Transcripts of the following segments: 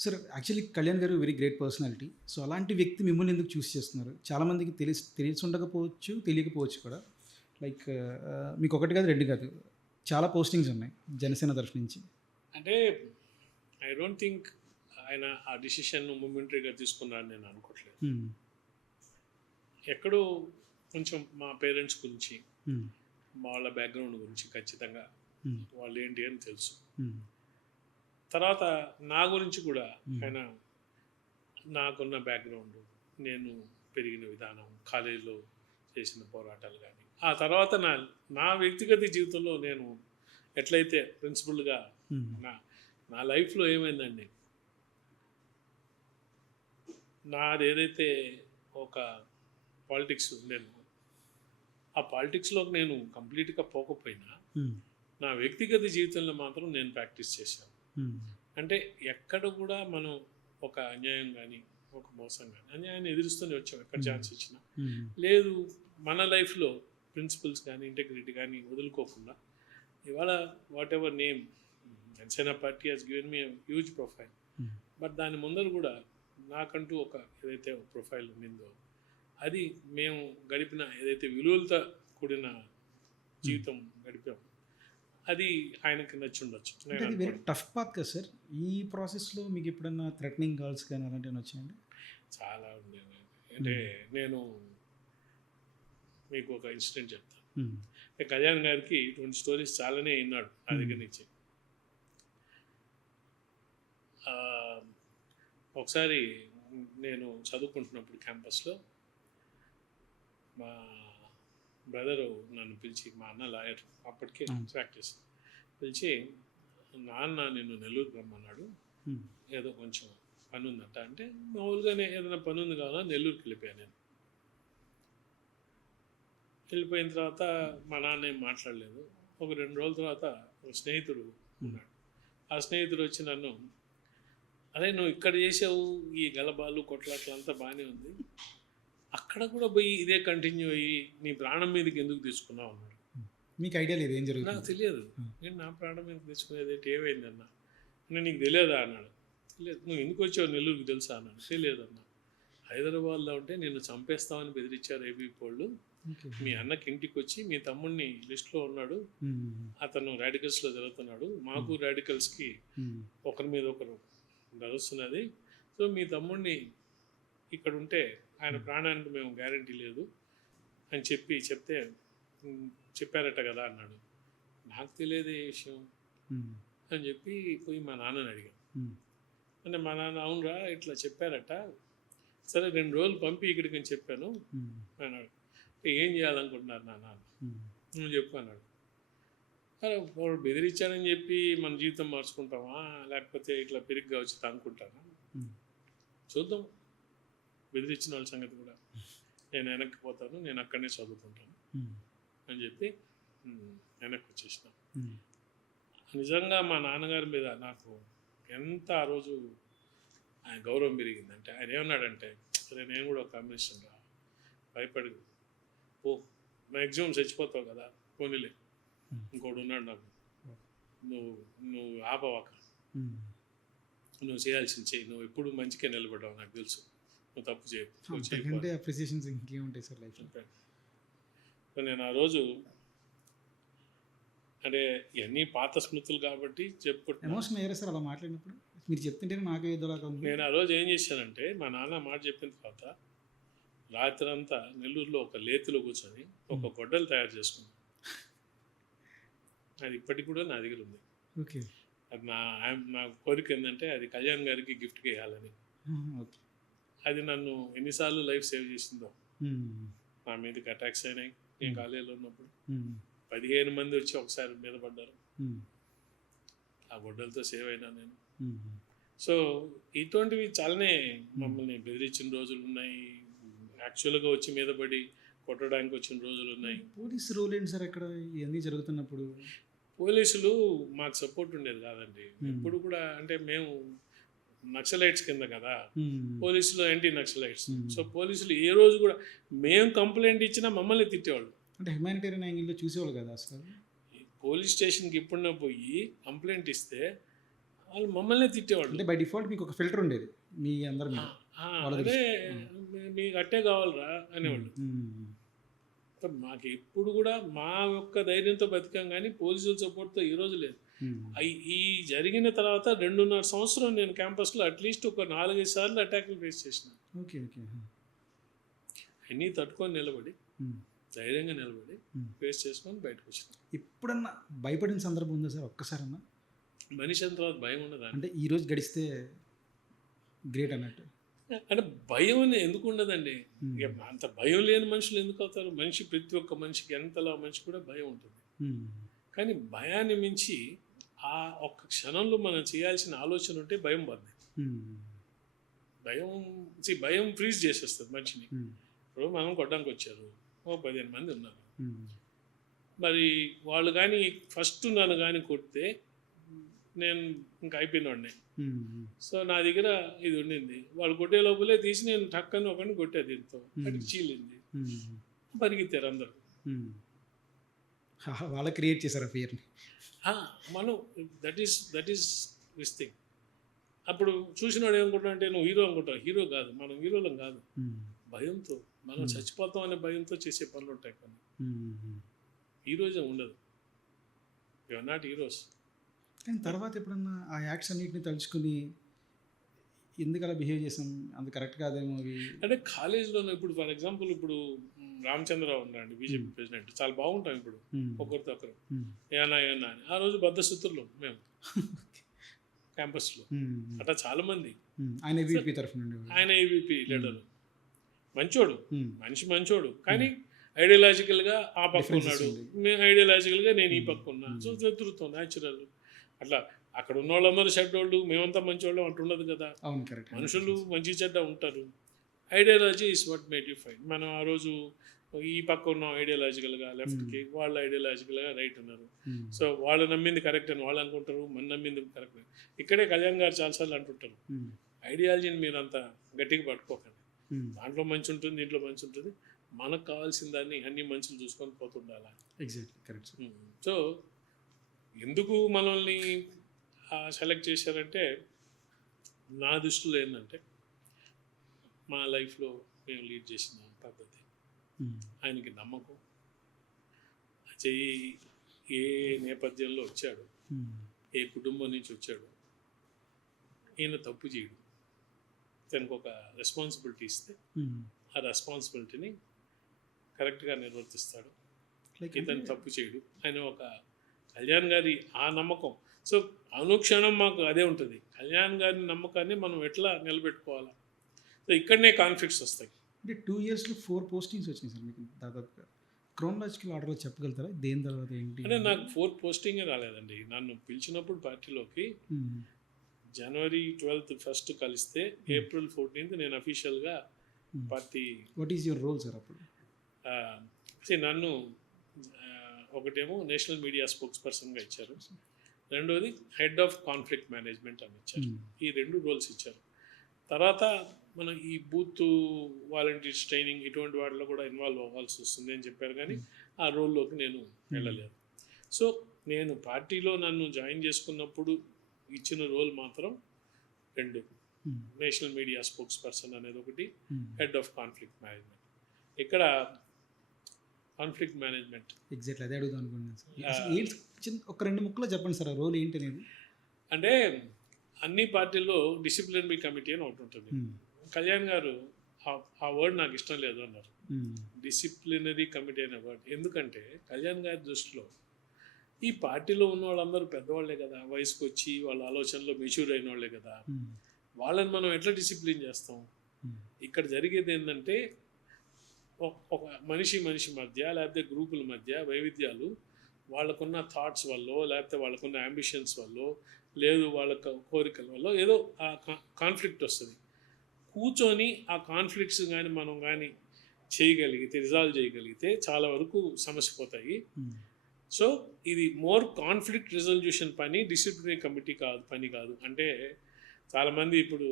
Sir actually Kalyan గారు very great personality. So, అలాంటి వ్యక్తి మిమ్మల్ని ఎందుకు చూస్ చేస్తున్నారు? చాలామందికి తెలిసి ఉండకపోవచ్చు, తెలియకపోవచ్చు కూడా. లైక్ మీకొకటి కాదు, 2 కాదు. చాలా పోస్టింగ్స్ ఉన్నాయి జనసేన తరఫు నుంచి. అంటే ఐ డోంట్ థింక్ ఆయన ఆ డిసిషన్ మొమెంటరీగా తీసుకున్నారని నేను అనుకోవట్లేదు. హ్మ్. ఎక్కడో కొంచెం మా పేరెంట్స్ గురించి, హ్మ్. వాళ్ళ బ్యాక్గ్రౌండ్ గురించి ఖచ్చితంగా హ్మ్. వాళ్ళు ఏంటి అని తెలుసు. హ్మ్. తర్వాత నా గురించి కూడా Hmm. ఆయన నాకున్న బ్యాక్గ్రౌండ్, నేను పెరిగిన విధానం, కాలేజీలో చేసిన పోరాటాలు కానీ, ఆ తర్వాత నా వ్యక్తిగత జీవితంలో నేను ఎట్లయితే ప్రిన్సిపల్గా హ్మ్. నా నా లైఫ్లో ఏమైందండి, నాది ఏదైతే ఒక పాలిటిక్స్ ఉండేను, ఆ పాలిటిక్స్లోకి నేను కంప్లీట్గా పోకపోయినా హ్మ్. నా వ్యక్తిగత జీవితంలో మాత్రం నేను ప్రాక్టీస్ చేశాను. హ్మ్. అంటే ఎక్కడ కూడా మనం ఒక అన్యాయం కానీ, ఒక మోసం కానీ, అన్యాయాన్ని ఎదురుస్తూనే వచ్చాం ఎక్కడ ఛాన్స్ ఇచ్చినా. హ్మ్. లేదు, మన లైఫ్లో ప్రిన్సిపల్స్ కానీ, ఇంటెగ్రిటీ కానీ వదులుకోకుండా ఇవాళ what ever name Janasena party has given me huge profile. హ్మ్. బట్ దాని ముందర కూడా నాకంటూ ఒక ఏదైతే ఒక ప్రొఫైల్ ఉండిందో, అది మేము గడిపిన ఏదైతే విలువలతో కూడిన జీవితం గడిపాం, అది ఆయనకి నచ్చి ఉండొచ్చు అంటే నేను అది వెరీ అనుకోవడం. టఫ్ పాత్ కదా సార్. ఈ ప్రాసెస్‌లో మీకు ఎప్పుడన్నా థ్రెటనింగ్ కాల్స్ కానీ అలాంటివేమైనా వచ్చాయండి? చాలా ఉండేది. అంటే నేను మీకు ఒక ఇన్సిడెంట్ చెప్తాను. హ్మ్. కళ్యాణ్ గారికి ఇటువంటి స్టోరీస్ చాలానే విన్నాడు నా దగ్గర నుంచి. ఆ, ఒకసారి నేను చదువుకుంటున్నప్పుడు క్యాంపస్లో మా బ్రదరు నన్ను పిలిచి, మా అన్న లాయర్ అప్పటికే ప్రాక్టీస్, పిలిచి నాన్న నిన్ను నెల్లూరు రమ్మన్నాడు, హ్మ్. ఏదో కొంచెం పని ఉందంట. అంటే మామూలుగానే ఏదైనా పని ఉంది కావాలా, నెల్లూరుకి వెళ్ళిపోయాను నేను. వెళ్ళిపోయిన తర్వాత మా నాన్న ఏం మాట్లాడలేదు. ఒక 2 రోజుల తర్వాత ఒక స్నేహితుడు ఉన్నాడు. ఆ స్నేహితుడు వచ్చి నన్ను, అదే నువ్వు ఇక్కడ చేసావు ఈ గలబాలు కొట్లాట్లు అంతా బాగానే ఉంది, అక్కడ కూడా పోయి ఇదే కంటిన్యూ అయ్యి నీ ప్రాణం మీదకి ఎందుకు తీసుకున్నావు అన్నాడు. మీకు ఐడియా లేదు ఏం నాకు జరుగుతుందో? తెలియదు. నేను నా ప్రాణం మీదకి తెచ్చుకునేది ఏంటి, ఏమైంది అన్న. అంటే నీకు తెలియదా అన్నాడు. తెలియదు. నువ్వు ఎందుకు వచ్చావు నెల్లూరుకి తెలుసా అన్నాడు. తెలియదు అన్న. హైదరాబాద్లో ఉంటే నిన్ను చంపేస్తామని బెదిరించారు ఏబీ వాళ్ళు. ఓకే. మీ అన్నకి ఇంటికి వచ్చి మీ తమ్ముడిని లిస్టులో ఉన్నాడు, హ్మ్. అతను రాడికల్స్లో జరుగుతున్నాడు, మాకు రాడికల్స్కి హ్మ్. ఒకరి మీద ఒకరు నడుస్తున్నది, సో మీ తమ్ముడిని ఇక్కడ ఉంటే ఆయన ప్రాణానికి మేము గ్యారంటీ లేదు అని చెప్తే చెప్పారట కదా అన్నాడు. నాకు తెలియదు ఏ విషయం హ్మ్. అని చెప్పి పోయి మా నాన్నని అడిగాను. హ్మ్. అంటే మా నాన్న, అవునరా ఇట్లా చెప్పారట, సరే 2 రోజులు పంపి ఇక్కడికి అని చెప్పాను హ్మ్. అన్నాడు. ఏం చేయాలనుకుంటున్నారు నాన్న, హ్మ్. నువ్వు చెప్పు అన్నాడు. అరే వాడు బెదిరించాడని చెప్పి మన జీవితం మార్చుకుంటామా, లేకపోతే ఇట్లా పెరిగ్గా వచ్చి తానుకుంటానా, హ్మ్. చూద్దాం, బెదిరించిన వాళ్ళ సంగతి కూడా. నేను వెనక్కి పోతాను, నేను అక్కడనే చదువుకుంటాను హ్మ్. అని చెప్పి వెనక్కి వచ్చేసిన. హ్మ్. నిజంగా మా నాన్నగారి మీద నాకు ఎంత ఆ రోజు ఆయన గౌరవం పెరిగిందంటే, ఆయన ఏమన్నాడంటే, సరే నేను కూడా ఒక కమ్యూనిస్ట్ రా, భయపడి ఓ మ్యాక్సిమం చచ్చిపోతావు కదా, పోనీలే ఇంకోటి ఉన్నాడు నాకు, నువ్వు నువ్వు ఆపవాక, హ్మ్. నువ్వు చేయాల్సింది చెయ్యి, నువ్వు ఎప్పుడు మంచిగా నిలబడ్డావు నాకు తెలుసు, నువ్వు తప్పు చేయకు, నువ్వు అంతకంటే చేయకు అప్రిసియేషన్స్ ఇంకేముంటాయి సార్ లైఫ్లో? చెప్పాను. సో నేను ఆ రోజు, అంటే ఇవన్నీ పాత స్మృతులు కాబట్టి చెప్పుకుంటున్నాను. ఎమోషన్ అయ్యారా సార్ అలా మాట్లాడినప్పుడు? మీరు చెప్తుంటేనే నాకే ఏదోలాగా ఉంది. నేను ఆ రోజు ఏం చేశానంటే, మా నాన్న మాట చెప్పిన తర్వాత రాత్రంతా నెల్లూరులో ఒక లేతిలో కూర్చొని ఒక గొడ్డలు తయారు చేసుకున్నాను. అది ఇప్పటికి కూడా నా దగ్గర ఉంది. ఓకే. అది నా కోరిక ఏంటంటే, అది కళ్యాణ్ గారికి గిఫ్ట్గా వేయాలని. ఓకే. అది నన్ను ఎన్నిసార్లు లైఫ్ సేవ్ చేసిందో. హ్మ్. నా మీదకి అటాక్స్ అయినాయి నేను కాలేజీలో ఉన్నప్పుడు. హ్మ్. 15 మంది వచ్చి ఒకసారి మీద పడ్డారు. హ్మ్. ఆ గొడ్డలతో సేవ్ అయినా నేను. హ్మ్. సో ఇటువంటివి చాలానే మమ్మల్ని బెదిరించిన రోజులు ఉన్నాయి, యాక్చువల్గా వచ్చి మీద పడి కొట్టడానికి వచ్చిన రోజులు ఉన్నాయి. పోలీస్ రోల్ ఏంటి సార్ అక్కడ ఇవన్నీ జరుగుతున్నప్పుడు? పోలీసులు మాకు సపోర్ట్ ఉండేది కాదండి ఎప్పుడు కూడా. అంటే మేము నక్సలైట్స్ కింద కదా, హ్మ్. పోలీసులు యాంటీ నక్సలైట్స్. సో పోలీసులు ఏ రోజు కూడా మేము కంప్లైంట్ ఇచ్చినా మమ్మల్ని తిట్టేవాళ్ళు. అంటే హ్యుమానిటేరియన్ యాంగిల్‌లో చూసేవాళ్ళు కదా అసలు? పోలీస్ స్టేషన్కి ఎప్పుడన్నా పోయి కంప్లైంట్ ఇస్తే వాళ్ళు మమ్మల్నే తిట్టేవాళ్ళు. అంటే బై డిఫాల్ట్ మీకు ఒక ఫిల్టర్ ఉండేది మీ అందరి మీద. వాళ్ళ అదే దృష్టి. మీకు అట్టే కావాలరా అనేవాళ్ళు. మాకు ఎప్పుడు కూడా మా యొక్క ధైర్యంతో బతికాం, కానీ పోలీసుల సపోర్ట్తో ఈరోజు లేదు. ఈ జరిగిన తర్వాత 2.5 సంవత్సరం నేను క్యాంపస్లో అట్లీస్ట్ ఒక 4-5 సార్లు అటాక్లు ఫేస్ చేసిన. Okay okay. అన్నీ తట్టుకొని నిలబడి ధైర్యంగా నిలబడి ఫేస్ చేసుకొని బయటకు వచ్చిన. ఎప్పుడన్నా భయపడిన సందర్భం ఉందా సార్ ఒక్కసారన్నా? మనిషి అంత తర్వాత భయం ఉండదు అంటే ఈ రోజు గడిస్తే గ్రేట్ అన్నట్టు. అంటే భయం అని ఎందుకు ఉండదండి? ఇక అంత భయం లేని మనుషులు ఎందుకు అవుతారు? మనిషి ప్రతి ఒక్క మనిషికి ఎంతలా మనిషి కూడా భయం ఉంటుంది. కానీ భయాన్ని మించి ఆ ఒక్క క్షణంలో మనం చేయాల్సిన ఆలోచన ఉంటే భయం పోద్ది. భయం ఫ్రీజ్ చేసేస్తుంది మనిషిని. ఇప్పుడు మనం కొట్టడానికి వచ్చారు, 15 మంది ఉన్నారు. మరి వాళ్ళు కానీ ఫస్ట్ నన్ను కానీ కొడితే నేను ఇంకా అయిపోయినవాడిని. సో నా దగ్గర ఇది ఉండింది, వాళ్ళు కొట్టే లోపలే తీసి నేను టక్కని ఒకరిని కొట్టా, దీంతో అటు చీలింది, పరిగెత్తారు అందరు. వాళ్ళ క్రియేట్ చేశారు ఆ ఫియర్ని. మనం దట్ ఈస్ దిస్ థింగ్. అప్పుడు చూసినాడు ఏమనుకుంటా అంటే నువ్వు హీరో అనుకుంటావు. హీరో కాదు, మనం హీరోలం కాదు. భయంతో మనం చచ్చిపోతాం అనే భయంతో చేసే పనులు ఉంటాయి కొన్ని. హీరోజం ఉండదు. You are not heroes. కానీ తర్వాత ఎప్పుడన్నా ఆ యాక్ట్స్ అన్నింటినీ తలుచుకుని ఎందుకు అలా బిహేవ్ చేసాం, అంత కరెక్ట్ కాదేమో అవి అంటే కాలేజ్లో ఇప్పుడు ఫర్ ఎగ్జాంపుల్ ఇప్పుడు రామచంద్రరావు ఉన్నాడు బీజేపీ ప్రెసిడెంట్, చాలా బాగుంటాం ఇప్పుడు ఒకరితో ఒకరు ఏనా అని. ఆ రోజు బద్ధశత్రులు మేము క్యాంపస్లో. అట్లా చాలా మంది. ఆయన ఏబీపీ తరఫు నుండి, ఆయన ఏబీపీ లీడరు, మంచోడు, మనిషి మంచోడు, కానీ ఐడియాలజికల్గా ఆ పక్క ఉన్నాడు, మేము ఐడియాలజికల్గా నేను ఈ పక్క ఉన్నా. సో శత్రుత్వం న్యాచురల్. అట్లా అక్కడ ఉన్న వాళ్ళందరూ చెడ్డోళ్ళు, మేమంతా మంచివాళ్ళం అంటుండదు కదా. మనుషులు మంచి చెడ్డ ఉంటారు. Ideology is what made you fine. మనం ఆ రోజు ఈ పక్క ఉన్నాం ఐడియాలజికల్గా లెఫ్ట్కి, వాళ్ళు ఐడియాలజికల్గా రైట్ ఉన్నారు. సో వాళ్ళు నమ్మింది కరెక్ట్ అని వాళ్ళు అనుకుంటారు, మన నమ్మింది కరెక్ట్. ఇక్కడే కళ్యాణ్ గారు చాలాసార్లు అంటుంటారు, ఐడియాలజీని మీరు అంత గట్టిగా పట్టుకోకండి, దాంట్లో మంచి ఉంటుంది, దీంట్లో మంచి ఉంటుంది, మనకు కావాల్సిన దాన్ని అన్ని మనుషులు చూసుకొని పోతుండాలి. Exactly correct. సో ఎందుకు మనల్ని సెలెక్ట్ చేశారంటే నా దృష్టిలో ఏంటంటే మా లైఫ్లో మేము లీడ్ చేసిన పద్ధతి, ఆయనకి నమ్మకం, చెయ్యి ఏ నేపథ్యంలో వచ్చాడు, ఏ కుటుంబం నుంచి వచ్చాడు, ఈయన తప్పు చేయడు, తనకు ఒక రెస్పాన్సిబిలిటీ ఇస్తే ఆ రెస్పాన్సిబిలిటీని కరెక్ట్గా నిర్వర్తిస్తాడు. ఇతను తప్పు చేయడు ఆయన ఒక కళ్యాణ్ గారి ఆ నమ్మకం. సో అనుక్షణం మాకు అదే ఉంటుంది, కళ్యాణ్ గారి నమ్మకాన్ని మనం ఎట్లా నిలబెట్టుకోవాలా. సో ఇక్కడనే కాన్ఫ్లిక్ట్స్ వస్తాయి. అంటే 2 yearsలో 4 పోస్టింగ్స్ వచ్చినాయి సార్ మీకు దాదాపుగా. క్రోనలాజికల్ ఆర్డర్లో చెప్పగలుగుతారా దేని తర్వాత ఏంటి? అంటే నాకు 4 పోస్టింగే రాలేదండి. నన్ను పిలిచినప్పుడు పార్టీలోకి January 12th ఫస్ట్ కలిస్తే April 14th నేను అఫీషియల్గా party. What is your role sir అప్పుడు? నన్ను ఒకటేమో నేషనల్ మీడియా స్పోక్స్ పర్సన్గా ఇచ్చారు, రెండోది హెడ్ ఆఫ్ కాన్ఫ్లిక్ట్ మేనేజ్మెంట్ అని ఇచ్చారు. ఈ 2 రోల్స్ ఇచ్చారు. తర్వాత మనం ఈ బూత్ వాలంటీర్స్ ట్రైనింగ్ ఇటువంటి వాటిలో కూడా ఇన్వాల్వ్ అవ్వాల్సి వస్తుంది అని చెప్పారు, కానీ ఆ రోల్లోకి నేను వెళ్ళలేదు. సో నేను పార్టీలో నన్ను జాయిన్ చేసుకున్నప్పుడు ఇచ్చిన రోల్ మాత్రం 2, నేషనల్ మీడియా స్పోక్స్ పర్సన్ అనేది ఒకటి, హెడ్ ఆఫ్ కాన్ఫ్లిక్ట్ మేనేజ్మెంట్. ఇక్కడ కాన్ఫ్లిక్ట్ మేనేజ్మెంట్ ఎగ్జాక్ట్లీ అదే అడుగుదాం అనుకున్నాను. ఒక 2 ముక్కలో చెప్పండి సార్ ఆ రోల్ ఏంటి అనేది. అంటే అన్ని పార్టీల్లో డిసిప్లినరీ కమిటీ అని ఒకటి ఉంటుంది. కళ్యాణ్ గారు ఆ వర్డ్ నాకు ఇష్టం లేదు అన్నారు, డిసిప్లినరీ కమిటీ అనే వర్డ్. ఎందుకంటే కళ్యాణ్ గారి దృష్టిలో ఈ పార్టీలో ఉన్న వాళ్ళందరూ పెద్దవాళ్లే కదా, వయసుకు వచ్చి వాళ్ళ ఆలోచనలో మెచ్యూర్ అయిన వాళ్ళే కదా, వాళ్ళని మనం ఎట్లా డిసిప్లిన్ చేస్తాం. ఇక్కడ జరిగేది ఏంటంటే ఒక మనిషి మధ్య లేకపోతే గ్రూపుల మధ్య వైవిధ్యాలు, వాళ్ళకున్న థాట్స్ వల్ల లేకపోతే వాళ్ళకున్న అంబిషన్స్ వల్ల లేదు వాళ్ళ కోరికల వల్ల ఏదో ఆ కాన్ఫ్లిక్ట్ వస్తుంది. కూర్చొని ఆ కాన్ఫ్లిక్ట్స్ కానీ మనం కానీ చేయగలిగితే, రిజాల్వ్ చేయగలిగితే చాలా వరకు సమస్య పోతాయి. సో ఇది మోర్ కాన్ఫ్లిక్ట్ రిజల్యూషన్ పని, డిసిప్లినరీ కమిటీ పని కాదు. అంటే చాలామంది ఇప్పుడు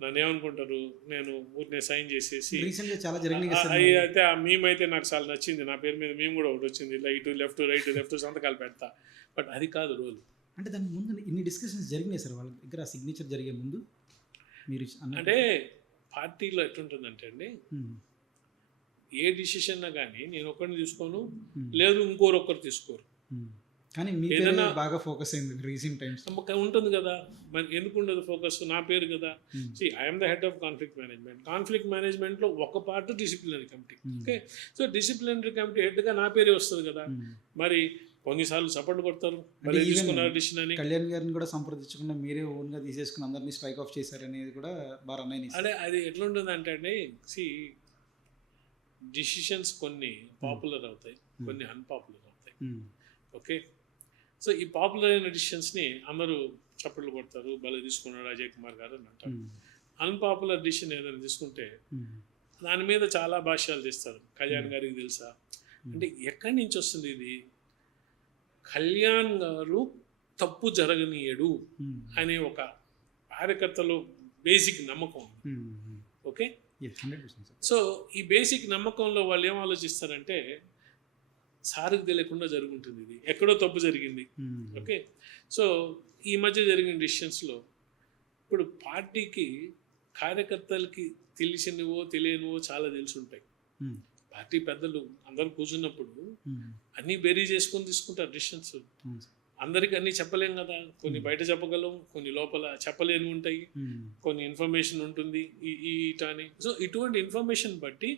నన్ను ఏమనుకుంటారు, నేను ఊరినే సైన్ చేసేసి అయితే ఆ మేమైతే నాకు చాలా నచ్చింది, నా పేరు మీద మేము కూడా ఒకటి వచ్చింది, లెఫ్ట్ రైట్ సంతకాలు పెడతా, బట్ అది కాదు రోల్. అంటే దాని ముందు ఇన్ని డిస్కషన్స్ జరిగినాయి సార్ వాళ్ళ దగ్గర సిగ్నేచర్ జరిగే ముందు మీరు అంటే పార్టీలో ఎట్లుంటుందంటే అండి, ఏ డిసిషన్ కానీ నేను ఒకరిని తీసుకోను, లేదు ఇంకొకరు తీసుకోరు. కానీ మీ ఏదైనా బాగా ఫోకస్ అయింది రీసెంట్ టైమ్స్. ఉంటుంది కదా, మరి ఎందుకు ఉండదు ఫోకస్? నా పేరు కదా. I'm the head of conflict management. Conflict మేనేజ్మెంట్లో ఒక part disciplinary committee. Okay, so disciplinary committee హెడ్గా నా పేరే వస్తుంది కదా. మరి కొన్నిసార్లు సపోర్ట్ కొడతారు, మరి తీసుకున్నారు డిసిషన్ అని. కళ్యాణ్ గారిని కూడా సంప్రదించకుండా మీరే ఓన్గా తీసేసుకుని అందరినీ స్ట్రైక్ ఆఫ్ చేశారనేది కూడా బాగా అన్నయ్య. అదే అది ఎట్లుంటుంది అంటే అండి, డిసిషన్స్ కొన్ని పాపులర్ అవుతాయి, కొన్ని అన్పాపులర్ అవుతాయి. ఓకే, సో ఈ పాపులర్ అయిన డిసిషన్స్ని అందరూ చప్పట్లు కొడతారు, భలే తీసుకున్నాడు అజయ్ కుమార్ గారు అని అంటారు. అన్పాపులర్ డిసిషన్ ఏదైనా తీసుకుంటే దాని మీద చాలా భాష్యాలు తీస్తారు. కళ్యాణ్ గారికి తెలుసా అంటే ఎక్కడి నుంచి వస్తుంది ఇది? కళ్యాణ్ గారు తప్పు జరగనీయడు అనే ఒక కార్యకర్తలో బేసిక్ నమ్మకం. ఓకే, సో ఈ బేసిక్ నమ్మకంలో వాళ్ళు ఏం ఆలోచిస్తారంటే సార్కి తెలియకుండా జరుగుతుంది, ఇది ఎక్కడో తప్పు జరిగింది. ఓకే, సో ఈ మధ్య జరిగిన డిసిషన్స్లో ఇప్పుడు పార్టీకి కార్యకర్తలకి తెలిసినవో తెలియనివో చాలా తెలిసి ఉంటాయి. పార్టీ పెద్దలు అందరూ కూర్చున్నప్పుడు అన్నీ బేరీ చేసుకొని తీసుకుంటారు డిసిషన్స్. అందరికి అన్నీ చెప్పలేం కదా, కొన్ని బయట చెప్పగలం, కొన్ని లోపల చెప్పలేని ఉంటాయి, కొన్ని ఇన్ఫర్మేషన్ ఉంటుంది అని. సో ఇటువంటి ఇన్ఫర్మేషన్ బట్టి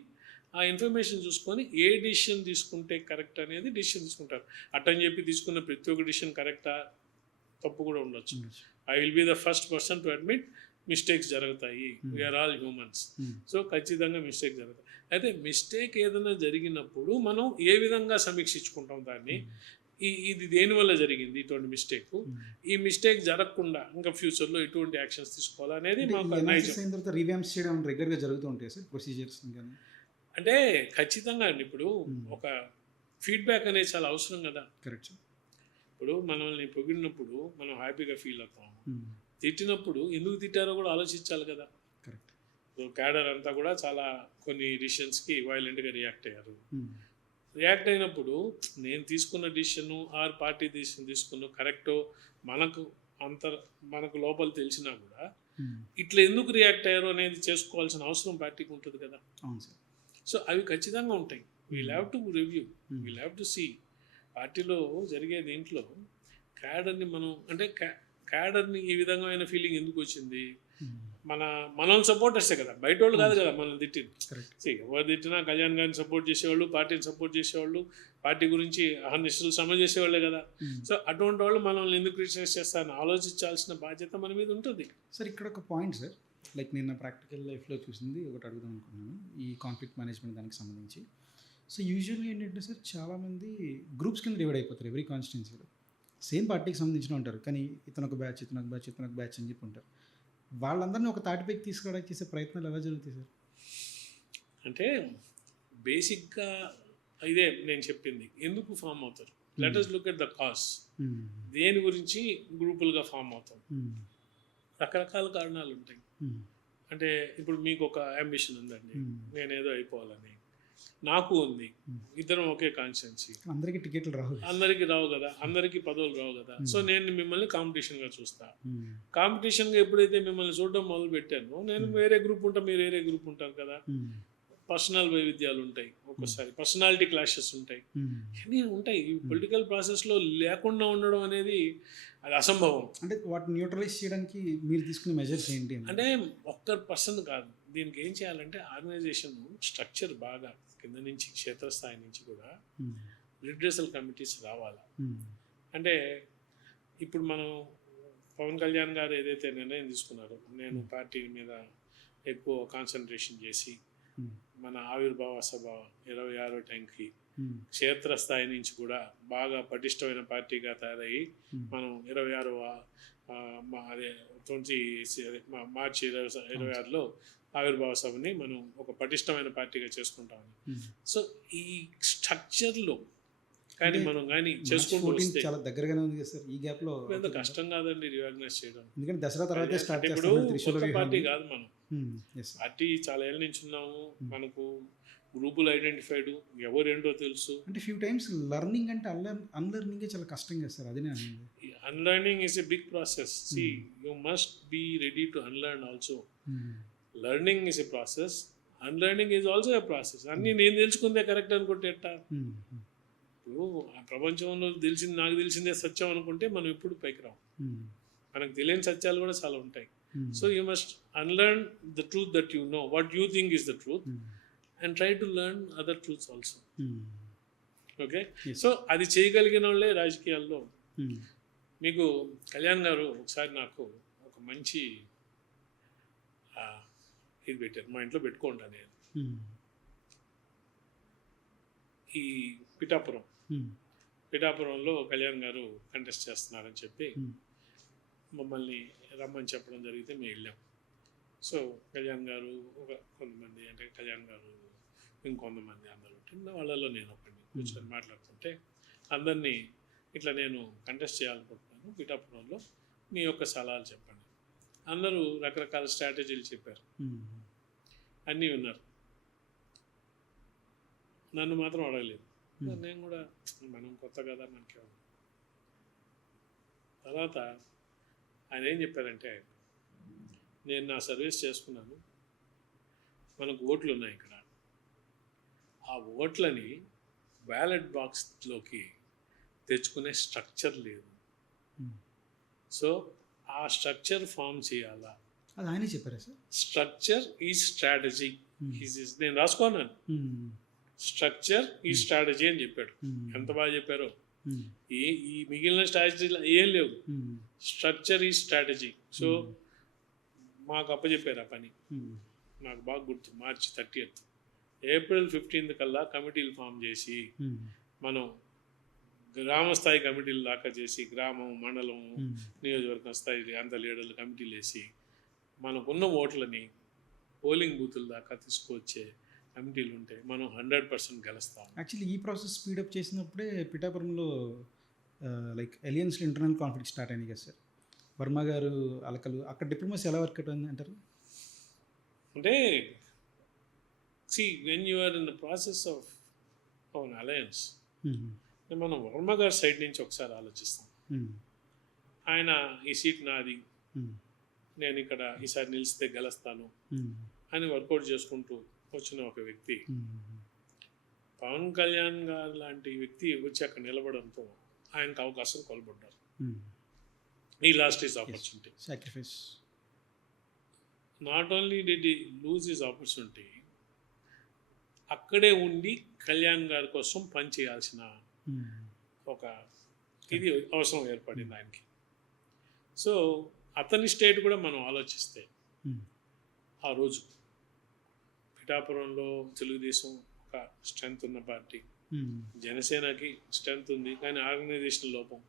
ఆ ఇన్ఫర్మేషన్ చూసుకొని ఏ డిసిషన్ తీసుకుంటే కరెక్ట్ అనేది డిసిషన్ తీసుకుంటారు. అట్టని చెప్పి తీసుకున్న ప్రతి ఒక్క డిసిషన్ కరెక్టా, తప్పు కూడా ఉండొచ్చు. I will be the first person to admit mistakes జరుగుతాయి, వీఆర్ ఆల్ హ్యూమన్స్. సో ఖచ్చితంగా మిస్టేక్ జరుగుతాయి. అయితే మిస్టేక్ ఏదైనా జరిగినప్పుడు మనం ఏ విధంగా సమీక్షించుకుంటాం దాన్ని, ఇది దేనివల్ల జరిగింది ఇటువంటి మిస్టేక్, ఈ మిస్టేక్ జరగకుండా ఇంకా ఫ్యూచర్లో ఎటువంటి యాక్షన్స్ తీసుకోవాలనేది మాకు రివ్యాంప్స్ చేయడం రెగ్యులర్గా జరుగుతూ ఉంటాయి సార్ ప్రొసీజర్స్. అంటే ఖచ్చితంగా అండి, ఇప్పుడు ఒక ఫీడ్బ్యాక్ అనేది చాలా అవసరం కదా. కరెక్ట్. ఇప్పుడు మనల్ని పొగిడినప్పుడు మనం హ్యాపీగా ఫీల్ అవుతాం, తిట్టినప్పుడు ఎందుకు తిట్టారో కూడా ఆలోచించాలి కదా. కరెక్ట్. సో క్యాడర్ అంతా కూడా చాలా కొన్ని డిసిషన్స్కి వైలెంట్గా రియాక్ట్ అయ్యారు. రియాక్ట్ అయినప్పుడు నేను తీసుకున్న డిసిషన్ ఆర్ పార్టీ డిసిషన్ తీసుకున్న కరెక్టో మనకు లోపల తెలిసినా కూడా ఇట్లా ఎందుకు రియాక్ట్ అయ్యారో అనేది చేసుకోవాల్సిన అవసరం పార్టీకి ఉంటుంది కదా. అవును సార్. సో అవి ఖచ్చితంగా ఉంటాయి. We'll have to review, we'll have to see పార్టీలో జరిగే దీంట్లో క్యాడర్ని మనం అంటే క్యాడర్ని ఈ విధమైన ఫీలింగ్ ఎందుకు వచ్చింది, మనం సపోర్టర్సే కదా, బయట వాళ్ళు కాదు కదా మనం తిట్టింది. ఎవరు తిట్టినా కళ్యాణ్ గారిని సపోర్ట్ చేసేవాళ్ళు, పార్టీని సపోర్ట్ చేసేవాళ్ళు, పార్టీ గురించి అహర్నిశలు శ్రమ చేసేవాళ్ళే కదా. సో అటువంటి వాళ్ళు మనల్ని ఎందుకు క్రిటిసైజ్ చేస్తారని ఆలోచించాల్సిన బాధ్యత మన మీద ఉంటుంది. సార్ ఇక్కడ ఒక పాయింట్ సార్, లైక్ నేను ప్రాక్టికల్ లైఫ్లో చూసింది ఒకటి అడుగుదాం అనుకున్నాను ఈ కాన్ఫ్లిక్ట్ మేనేజ్మెంట్ దానికి సంబంధించి. సో యూజువల్గా ఏంటంటే సార్ చాలామంది గ్రూప్స్ కింద డివైడ్ అయిపోతారు ఎవ్రీ కాన్స్టిట్యున్సీలో. సేమ్ పార్టీకి సంబంధించిన ఉంటారు, కానీ ఇతను ఒక బ్యాచ్, ఇతను ఒక బ్యాచ్, ఇతను ఒక బ్యాచ్ అని చెప్పి ఉంటారు. వాళ్ళందరినీ ఒక తాటిపైకి తీసుకురావడానికి చేసే ప్రయత్నాలు ఎలా జరుగుతాయి సార్? అంటే బేసిక్గా ఇదే నేను చెప్పింది, ఎందుకు ఫామ్ అవుతారు. Let us look at the cause. దేని గురించి గ్రూపులుగా ఫామ్ అవుతాం? రకరకాల కారణాలు ఉంటాయి. అంటే ఇప్పుడు మీకు ఒక అంబిషన్ ఉందండి, నేనేదో అయిపోవాలని, నాకు ఉంది, ఇద్దరం ఒకే కాన్స్టిట్యున్సీ, అందరికీ టికెట్లు రావు, అందరికీ రావు కదా, అందరికీ పదవులు రావు కదా. సో నేను మిమ్మల్ని కాంపిటీషన్గా చూస్తా. కాంపిటీషన్గా ఎప్పుడైతే మిమ్మల్ని చూడడం మొదలు పెట్టానో, నేను వేరే గ్రూప్ ఉంటా, మీరు వేరే గ్రూప్ ఉంటారు కదా, పర్సనల్ వైవిధ్యాలు ఉంటాయి, ఒక్కోసారి పర్సనాలిటీ క్లాషెస్ ఉంటాయి, అన్నీ ఉంటాయి. ఈ పొలిటికల్ ప్రాసెస్లో లేకుండా ఉండడం అనేది అది అసంభవం. అంటే వాటిని న్యూట్రలైజ్ చేయడానికి మీరు తీసుకునే మెజర్స్ ఏంటి అంటే ఒక్క పర్సన్ కాదు, దీనికి ఏం చేయాలంటే ఆర్గనైజేషన్ స్ట్రక్చర్ బాగా కింద నుంచి క్షేత్రస్థాయి నుంచి కూడా రిడ్రెసల్ కమిటీస్ రావాలి. అంటే ఇప్పుడు మనం పవన్ కళ్యాణ్ గారు ఏదైతే నిర్ణయం తీసుకున్నారో, నేను పార్టీ మీద ఎక్కువ కాన్సన్ట్రేషన్ చేసి మన ఆవిర్భావ సభ 26వ టైంకి క్షేత్రస్థాయి నుంచి కూడా బాగా పటిష్టమైన పార్టీగా తయారయ్యి మనం 26వ మార్చి 26లో ఆవిర్భావ సభని మనం ఒక పటిష్టమైన పార్టీగా చేసుకుంటామని. సో ఈ స్ట్రక్చర్లో కానీ మనం కానీ చేసుకుంటూ వస్తే చాలా దగ్గరగానే ఉంది సార్. ఈ గ్యాప్లో ఎంత కష్టం కాదండి రిఆర్గనైజ్ చేయడం. ఎందుకంటే దసరా తర్వాత స్టార్ట్ ఇప్పుడు కొత్త పార్టీ కాదు మనం, పార్టీ చాలా ఏళ్ళ నుంచి ఉన్నాము, మనకు గ్రూపులు ఐడెంటిఫైడ్, ఎవరేంటో తెలుసు. అంటే ఫ్యూ టైమ్స్ లర్నింగ్ అంటే అన్లర్నింగే చాలా కష్టం కదా సార్, అదే నేను అనేది. Unlearning is a big process. See you must be ready to unlearn also. Learning is a process, unlearning is also a process. అన్నీ నేను తెలుసుకుందే కరెక్ట్ అనుకుంటే ఎట్టా? ఇప్పుడు ఆ ప్రపంచంలో నాకు తెలిసిందే సత్యం అనుకుంటే మనం ఎప్పుడు పైకి రాం. మనకు తెలియని సత్యాలు కూడా చాలా ఉంటాయి. So you must unlearn the truth that you know, what you think is the truth, and try to learn other truths also. Okay, so అది చేయగలిగిన వాళ్ళే రాజకీయాల్లో. మీకు కళ్యాణ్ గారు ఒకసారి నాకు ఒక మంచి ఇది పెట్టారు, మా ఇంట్లో పెట్టుకోండి నేను. ఈ పిఠాపురంలో కళ్యాణ్ గారు కంటెస్ట్ చేస్తున్నారని చెప్పి మమ్మల్ని రమ్మని చెప్పడం జరిగితే మేము వెళ్ళాం. సో కళ్యాణ్ గారు కొంతమంది, అంటే కళ్యాణ్ గారు ఇంకొంతమంది అందరూ ఉంటే వాళ్ళలో నేను ఒకరిని కూర్చొని మాట్లాడుతుంటే అందరినీ ఇట్లా నేను కంటెస్ట్ చేయాలనుకుంటున్నాను పిఠాపురంలో, మీ యొక్క సలహాలు చెప్పండి. అందరూ రకరకాల స్ట్రాటజీలు చెప్పారు, అన్నీ విన్నారు, నన్ను మాత్రం అడగలేదు. నేను కూడా మనం కొత్త కదా మనకి. తర్వాత ఆయన ఏం చెప్పారంటే, నేను నా సర్వీస్ చేసుకున్నాను, మనకు ఓట్లు ఉన్నాయి ఇక్కడ, ఆ ఓట్లని బ్యాలెట్ బాక్స్లోకి తెచ్చుకునే స్ట్రక్చర్ లేదు, సో ఆ స్ట్రక్చర్ ఫామ్ చేయాలా. అది ఆయనే చెప్పారా సార్? స్ట్రక్చర్ ఈ స్ట్రాటజీ, నేను రాసుకున్నాను, స్ట్రక్చర్ ఈ స్ట్రాటజీ అని చెప్పాడు. ఎంత బాగా చెప్పారో. ఈ మిగిలిన స్ట్రాటజీలు ఏం లేవు, స్ట్రక్చర్ ఈ స్ట్రాటజీ. సో మాకు అప్పచెప్పారు ఆ పని, నాకు బాగా గుర్తు. మార్చి 30th, ఏప్రిల్ 15th కల్లా కమిటీలు ఫామ్ చేసి మనం గ్రామ స్థాయి కమిటీలు దాకా చేసి, గ్రామం, మండలం, నియోజకవర్గం స్థాయి అంత లీడర్లు కమిటీలు వేసి మనకున్న ఓట్లని పోలింగ్ బూతుల దాకా తీసుకువచ్చే కమిటీలు ఉంటే మనం 100% గెలుస్తాం. యాక్చువల్లీ ఈ ప్రాసెస్ స్పీడప్ చేసినప్పుడే పిఠాపురంలో లైక్ ఎలియన్స్లో ఇంటర్నల్ కాన్ఫ్లిక్ట్ స్టార్ట్ అయింది కదా సార్. వర్మ గారు అలకలు, అక్కడ డిప్లొమసీ ఎలా వర్కౌట్ అయింది అంటారు? అంటే when you are in the process of un alliance, మనం వర్మ గారి సైడ్ నుంచి ఒకసారి ఆలోచిస్తాం. ఆయన ఈ సీట్ నాది, నేను ఇక్కడ ఈసారి నిలిస్తే గెలుస్తాను అని వర్కౌట్ చేసుకుంటూ వచ్చిన ఒక వ్యక్తి, పవన్ కళ్యాణ్ గారు లాంటి వ్యక్తి వచ్చి అక్కడ నిలబడంతో ఆయనకు అవకాశం కోల్పడ్డారు. ఈ last is opportunity. Sacrifice. Not only did he lose his opportunity, అక్కడే ఉండి కళ్యాణ్ గారి కోసం పని చేయాల్సిన ఒక ఇది అవసరం ఏర్పడింది ఆయనకి. సో అతని స్టేట్ కూడా మనం ఆలోచిస్తే, ఆ రోజు పిఠాపురంలో తెలుగుదేశం ఒక స్ట్రెంగ్త్ ఉన్న పార్టీ, జనసేనకి స్ట్రెంగ్త్ ఉంది కానీ ఆర్గనైజేషన్ లోపం,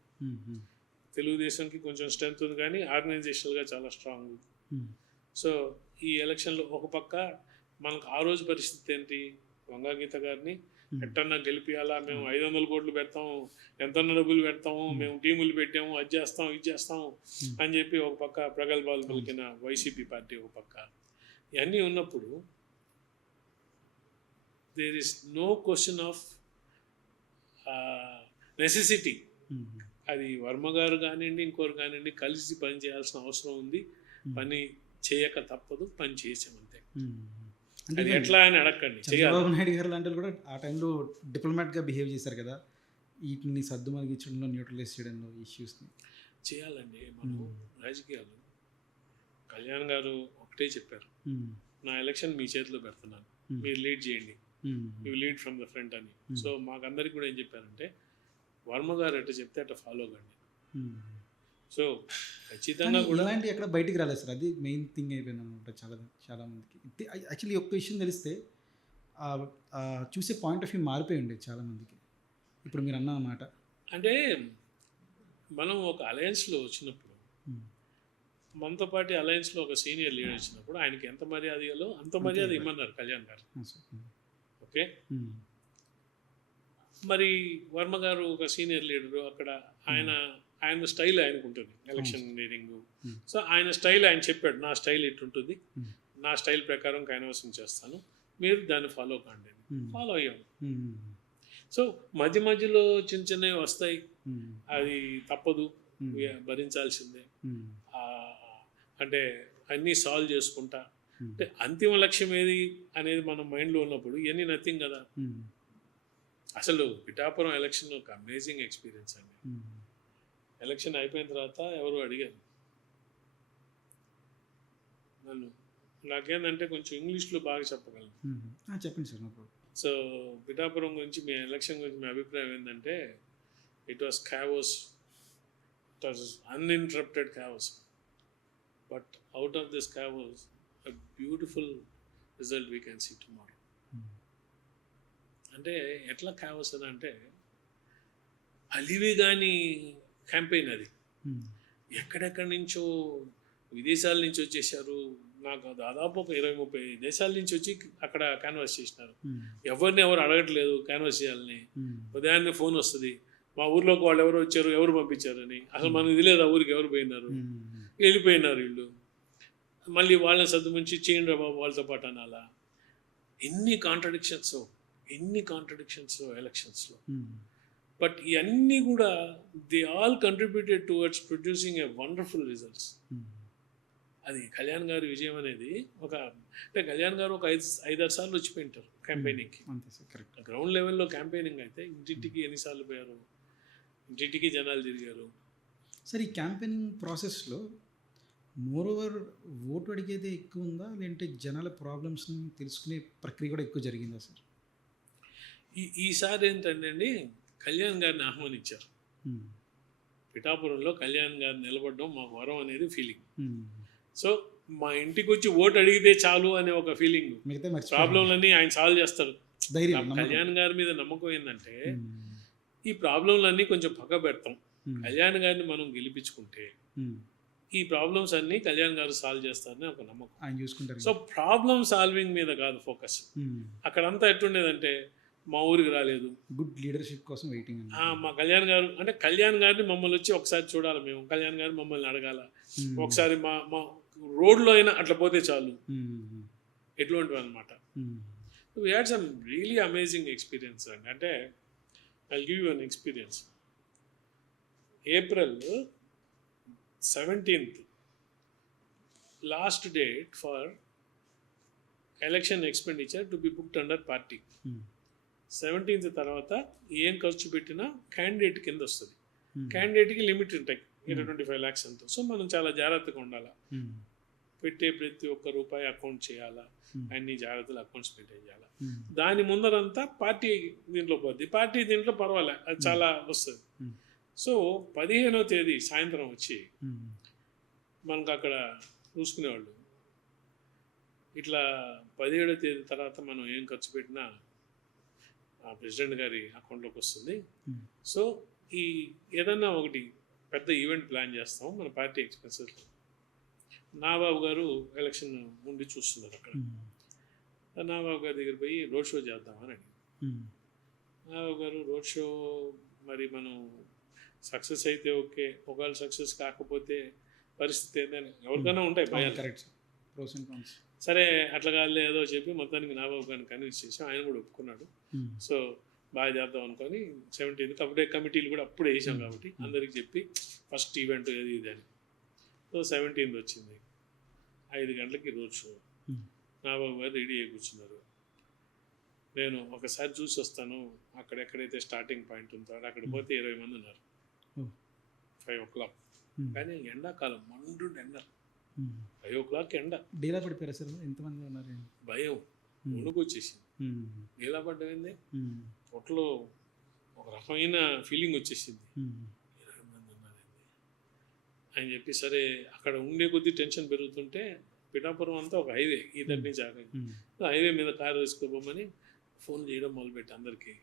తెలుగుదేశంకి కొంచెం స్ట్రెంగ్త్ ఉంది కానీ ఆర్గనైజేషనల్గా చాలా స్ట్రాంగ్. సో ఈ ఎలక్షన్లో ఒక పక్క మనకు ఆ రోజు పరిస్థితి ఏంటి, వంగా గీత గారిని ఎట్టన్నా గెలిపియాలా, మేము 500 కోట్లు పెడతాము, ఎంతన్నా డబ్బులు పెడతాము, మేము టీములు పెట్టాము, అది చేస్తాం ఇది చేస్తాము అని చెప్పి ఒక పక్క ప్రగల్భాలు పలికిన వైసీపీ పార్టీ ఒక పక్క. ఇవన్నీ ఉన్నప్పుడు there is no question of necessity. అది వర్మ గారు కానివ్వండి, ఇంకోరు కానివ్వండి, కలిసి పని చేయాల్సిన అవసరం ఉంది. పని చేయక తప్పదు, పని చేసామంతే. అంటే ఎట్లా అని అడగండి. చంద్రబాబు నాయుడు గారు లాంటి కూడా ఆ టైంలో డిప్లొమాట్గా బిహేవ్ చేశారు కదా, వీటిని సర్దుమణిగించడంలో, న్యూట్రలైజ్ చేయడంలో ఇష్యూస్ని చేయాలండి. మనం రాజకీయాలు, కళ్యాణ్ గారు ఒకటే చెప్పారు, నా ఎలక్షన్ మీ చేతిలో పెడుతున్నాను, మీరు లీడ్ చేయండి, you lead from the front అని. సో మాకందరికి కూడా ఏం చెప్పారంటే, వర్మ గారు ఎట్లా చెప్తే అట్లా ఫాలో కండి. సో ఖచ్చితంగా కూడా ఇలాంటి ఎక్కడ బయటికి రాలేదు సార్, అది మెయిన్ థింగ్ అయిపోయింది అనమాట చాలా మందికి. యాక్చువల్లీ ఒక్క విషయం తెలిస్తే చూసే పాయింట్ ఆఫ్ వ్యూ మారిపోయి ఉండేది చాలామందికి. ఇప్పుడు మీరు అన్న మాట అంటే, మనం ఒక అలయన్స్లో వచ్చినప్పుడు, మనతో పాటు అలయన్స్లో ఒక సీనియర్ లీడర్ వచ్చినప్పుడు ఆయనకి ఎంత మర్యాద ఇవ్వాలో అంత మర్యాద ఇమ్మన్నారు కళ్యాణ్ గారు. ఓకే, మరి వర్మ గారు ఒక సీనియర్ లీడరు, అక్కడ ఆయన స్టైల్ ఆయనకు ఉంటుంది, ఎలక్షన్ లీడింగ్. సో ఆయన స్టైల్ ఆయన చెప్పాడు, నా స్టైల్ ఇట్టుంటుంది, నా స్టైల్ ప్రకారం కైనవసం చేస్తాను, మీరు దాన్ని ఫాలో కాండి. ఫాలో అయ్యాం. మ్మ్. సో మధ్య మధ్యలో చిన్న చిన్నవి వస్తాయి, మ్మ్. అది తప్పదు, మ్మ్. భరించాల్సిందే. మ్మ్. ఆ, అంటే అన్నీ సాల్వ్ చేసుకుంటా, మ్మ్. అంటే అంతిమ లక్ష్యం ఏది అనేది మన మైండ్లో ఉన్నప్పుడు ఇవన్నీ నథింగ్ కదా. మ్మ్. అసలు పిఠాపురం ఎలక్షన్ ఒక అమేజింగ్ ఎక్స్పీరియన్స్ అండి. మ్మ్. ఎలక్షన్ అయిపోయిన తర్వాత ఎవరు అడిగారు నన్ను, నాకేందంటే కొంచెం ఇంగ్లీష్లో బాగా చెప్పగలను. మ్మ్. చెప్పండి సార్ నాకు. సో పిఠాపురం గురించి, మీ ఎలక్షన్ గురించి మీ అభిప్రాయం ఏంటంటే, it was chaos, it was uninterrupted chaos, but out of this chaos a beautiful result we can see tomorrow. అంటే ఎట్లా క్యావస్ అని అంటే, అలివి కానీ క్యాంపెయిన్ అది. ఎక్కడెక్కడి నుంచో విదేశాల నుంచి వచ్చేసారు, నాకు దాదాపు ఒక 20-30 దేశాల నుంచి వచ్చి అక్కడ క్యాన్వాస్ చేసినారు. ఎవరిని ఎవరు అడగట్లేదు క్యాన్వాస్ చేయాలని. ఉదయాన్నే ఫోన్ వస్తుంది, మా ఊర్లోకి వాళ్ళు ఎవరు వచ్చారు, ఎవరు పంపించారని. అసలు మనకు తెలియదు ఆ ఊరికి ఎవరు పోయినారు, వెళ్ళిపోయినారు వీళ్ళు. మళ్ళీ వాళ్ళని సర్దుమంచి చేయండి బాబు వాళ్ళతో పాటు అనాలా. ఎన్ని కాంట్రడిక్షన్స్ ఎలక్షన్స్లో. బట్ ఇవన్నీ కూడా they all contributed towards producing a wonderful results. అది కళ్యాణ్ గారి విజయం అనేది ఒక, అంటే కళ్యాణ్ గారు ఒక 5-6 సార్లు వచ్చిపోయింటారు క్యాంపెయినింగ్కి. గ్రౌండ్ లెవెల్లో క్యాంపెయినింగ్ అయితే ఇంటింటికి ఎన్నిసార్లు పోయారు, ఇంటింటికి జనాలు తిరిగారు. సార్ ఈ క్యాంపెయినింగ్ ప్రాసెస్లో మోరోవర్ ఓటు అడిగేదే ఎక్కువ ఉందా, లేదంటే జనాల ప్రాబ్లమ్స్ని తెలుసుకునే ప్రక్రియ కూడా ఎక్కువ జరిగిందా సార్? ఈసారి ఏంటంటే అండి, కళ్యాణ్ గారిని ఆహ్వానించారు. పిఠాపురంలో కళ్యాణ్ గారు నిలబడడం మాకు వరం అనేది ఫీలింగ్. సో మా ఇంటికి వచ్చి ఓటు అడిగితే చాలు అనే ఒక ఫీలింగ్. ప్రాబ్లంలన్నీ ఆయన సాల్వ్ చేస్తారు. కళ్యాణ్ గారి మీద నమ్మకం ఏంటంటే, ఈ ప్రాబ్లంలన్నీ కొంచెం పక్క పెడతాం, కళ్యాణ్ గారిని మనం గెలిపించుకుంటే ఈ ప్రాబ్లమ్స్ అన్నీ కళ్యాణ్ గారు సాల్వ్ చేస్తారని ఒక నమ్మకం ఆయన చూసుకుంటారు. సో ప్రాబ్లమ్ సాల్వింగ్ మీద కాదు ఫోకస్. అక్కడంతా ఎట్టుండేదంటే, మా ఊరికి రాలేదు, గుడ్ లీడర్షిప్ కోసం వెయిటింగ్. మా కళ్యాణ్ గారు అంటే, కళ్యాణ్ గారిని మమ్మల్ని వచ్చి ఒకసారి చూడాలి, మేము కళ్యాణ్ గారిని మమ్మల్ని అడగాల, ఒకసారి మా రోడ్లో అయినా అట్లా పోతే చాలు, ఎటువంటివి అనమాట. We had some really amazing experience అండి. అంటే I give you an experience. April 17th last date for election expenditure to be booked under party. 17th తర్వాత ఏం ఖర్చు పెట్టినా క్యాండిడేట్ కింద వస్తుంది. క్యాండిడేట్కి లిమిట్ ఉంటాయి 25 lakhs అంతా. సో మనం చాలా జాగ్రత్తగా ఉండాలా, పెట్టే ప్రతి ఒక్క రూపాయి అకౌంట్ చేయాలా, అన్ని జాగ్రత్తలు అకౌంట్స్ మెయింటైన్ చేయాలా. దాని ముందరంతా పార్టీ దీంట్లో పోద్ది, పార్టీ దీంట్లో పర్వాలే, అది చాలా వస్తుంది. సో 15వ తేదీ సాయంత్రం వచ్చి మనకు అక్కడ చూసుకునేవాళ్ళు, ఇట్లా 17వ తేదీ తర్వాత మనం ఏం ఖర్చు పెట్టినా ప్రెసిడెంట్ గారి అకౌంట్లోకి వస్తుంది. సో ఈ ఏదన్నా ఒకటి పెద్ద ఈవెంట్ ప్లాన్ చేస్తాం మన పార్టీ ఎక్స్పెన్సెస్లో. నాబాబు గారు ఎలక్షన్ ఉండి చూస్తున్నారు అక్కడ. నాబాబు గారి దగ్గర పోయి రోడ్ షో చేద్దామని అడిగి, నాబాబు గారు రోడ్ షో మరి మనం సక్సెస్ అయితే ఓకే, ఒకవేళ సక్సెస్ కాకపోతే పరిస్థితి ఏందని ఎవరికైనా ఉంటాయి భయాలు. కరెక్ట్. సరే అట్లా కాదు ఏదో చెప్పి మొత్తానికి నాబాబు గారిని కన్విన్స్ చేసాం, ఆయన కూడా ఒప్పుకున్నాడు. సో బాగా చేద్దాం అనుకొని 17th అప్పుడే కమిటీలు కూడా అప్పుడే వేసాం కాబట్టి అందరికి చెప్పి ఫస్ట్ ఈవెంట్ ఏది ఇది అని. సో 17th వచ్చింది, 5 గంటలకి రోడ్ షో. నాబాబు గారు రెడీ అయ్యి కూర్చున్నారు. నేను ఒకసారి చూసి వస్తాను అక్కడెక్కడైతే స్టార్టింగ్ పాయింట్ ఉందో అక్కడ పోతే 20 మంది ఉన్నారు 5 o'clock. కానీ ఎండాకాలం మండు ఎండ, 5 o'clock ఎండ. డీలా పడిపోయారు సార్, ఎంతమంది ఉన్నారు? భయం వణుకు వచ్చేసింది. డీలా పడ్డమైంది, పొట్టలో ఒక రకమైన ఫీలింగ్ వచ్చేసింది. 20 మంది ఉన్నారండి అని చెప్పి, సరే అక్కడ ఉండే కొద్దీ టెన్షన్ పెరుగుతుంటే, పిఠాపురం అంతా ఒక హైవే, ఇద్దరి నుంచి హైవే మీద కారు వేసుకోబోమని ఫోన్ చేయడం మొదలుపెట్టి అందరికీ,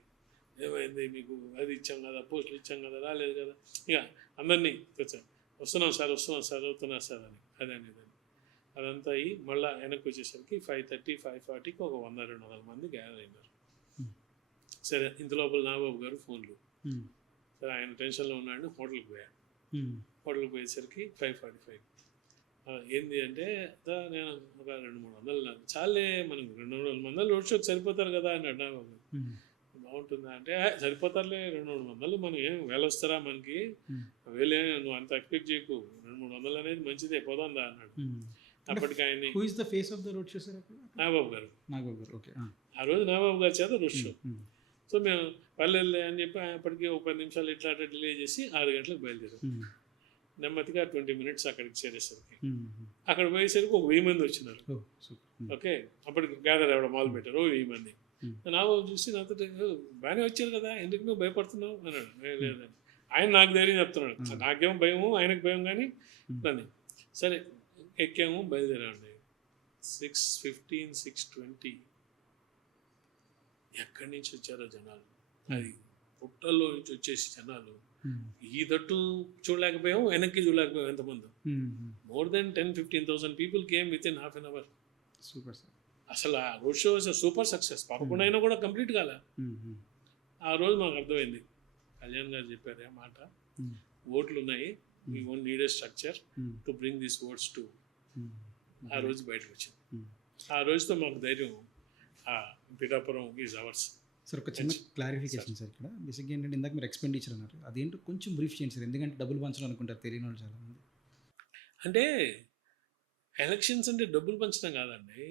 ఏమైంది మీకు అది ఇచ్చాం కదా, పోస్టులు ఇచ్చాం కదా, రాలేదు కదా, ఇక అందరినీ తెచ్చాను, వస్తున్నాం సార్ అవుతున్నారు సార్ అని అదే అనేది. అదంతా అయ్యి మళ్ళీ వెనక్కి వచ్చేసరికి 5:30, 5:40కి ఒక 100-200 మంది గ్యాదర్ అయినారు. సరే ఇంతలోపల నాబాబు గారు ఫోన్లు, సరే ఆయన టెన్షన్లో ఉన్నాడని హోటల్కి పోయాడు. హోటల్కి పోయేసరికి 5:45 ఏంది అంటే నేను ఒక 200-300 చాలే మనకు 200-300 రోడ్ షోకి సరిపోతారు కదా అన్నాడు నాగబాబు. బాగుంటుందా అంటే సరిపోతారులే 200-300 మనం ఏం వేలు వస్తారా మనకి, వేలే నువ్వు అంత ఎక్స్పెక్ట్ చేయకు, 200-300 అనేది మంచిదే పోదాందా అన్నాడు. అప్పటికి ఆయన్ని who is the face of the road show sir? Nagababu గారు. నాగబాబు గారు, ఓకే. ఆ రోజు నాగబాబు గారి చేత రోడ్ షో. సో మేము పల్లెల్లే అని చెప్పి అప్పటికి ఒక 10 నిమిషాలు ఇట్లా అట్లా డిలే చేసి 6 గంటలకు బయలుదేరాం. నెమ్మదిగా 20 minutes అక్కడికి చేరేసరికి, అక్కడ పోయేసరికి ఒక 1000 మంది వచ్చినారు. ఓకే, అప్పటికి గ్యాదర్ అవ్వడం మొదలు పెట్టారు 1000 మంది. నాగబాబు చూసి నాతో బాగానే వచ్చారు కదా, ఎందుకు నువ్వు భయపడుతున్నావు అన్నాడు. లేదని ఆయన నాకు ధైర్యం చెప్తున్నాడు. నాకేమో భయము, ఆయనకు భయం, కానీ దాన్ని సరే ఎక్కాము, బయలుదేరామండి. 6:15, 6:20 ఎక్కడి నుంచి వచ్చారో జనాలు, అది పుట్టల్లో నుంచి వచ్చేసి జనాలు ఈ దట్టు చూడలేకపోయాము, వెనక్కి చూడలేకపోయాము. ఎంతమంది, more than 10,000-15,000 people came within half an hour. Super sir. అసలు ఆ రోడ్ షో సూపర్ సక్సెస్. 11 అయినా కూడా కంప్లీట్ కాలే. ఆ రోజు మాకు అర్థమైంది, కళ్యాణ్ గారు చెప్పారు ఆ మాట, ఓట్లు ఉన్నాయి, we won't need a structure to bring this votes to. ఆ రోజు బయటకు వచ్చింది. ఆ రోజుతో మాకు ధైర్యం, ఆ పిఠాపురం ఈజ్ అవర్స్. సార్ ఒక చిన్న క్లారిఫికేషన్ సార్ ఇక్కడ. బేసిక్గా ఏంటంటే ఇందాక మీరు ఎక్స్పెండిచర్ అన్నారు, అదేంటో కొంచెం బ్రీఫ్ చేయండి సార్, ఎందుకంటే డబ్బులు పంచడం అనుకుంటారు తెలియని వాళ్ళు చాలామంది. అంటే ఎలక్షన్స్ అంటే డబ్బులు పంచడం కాదండి,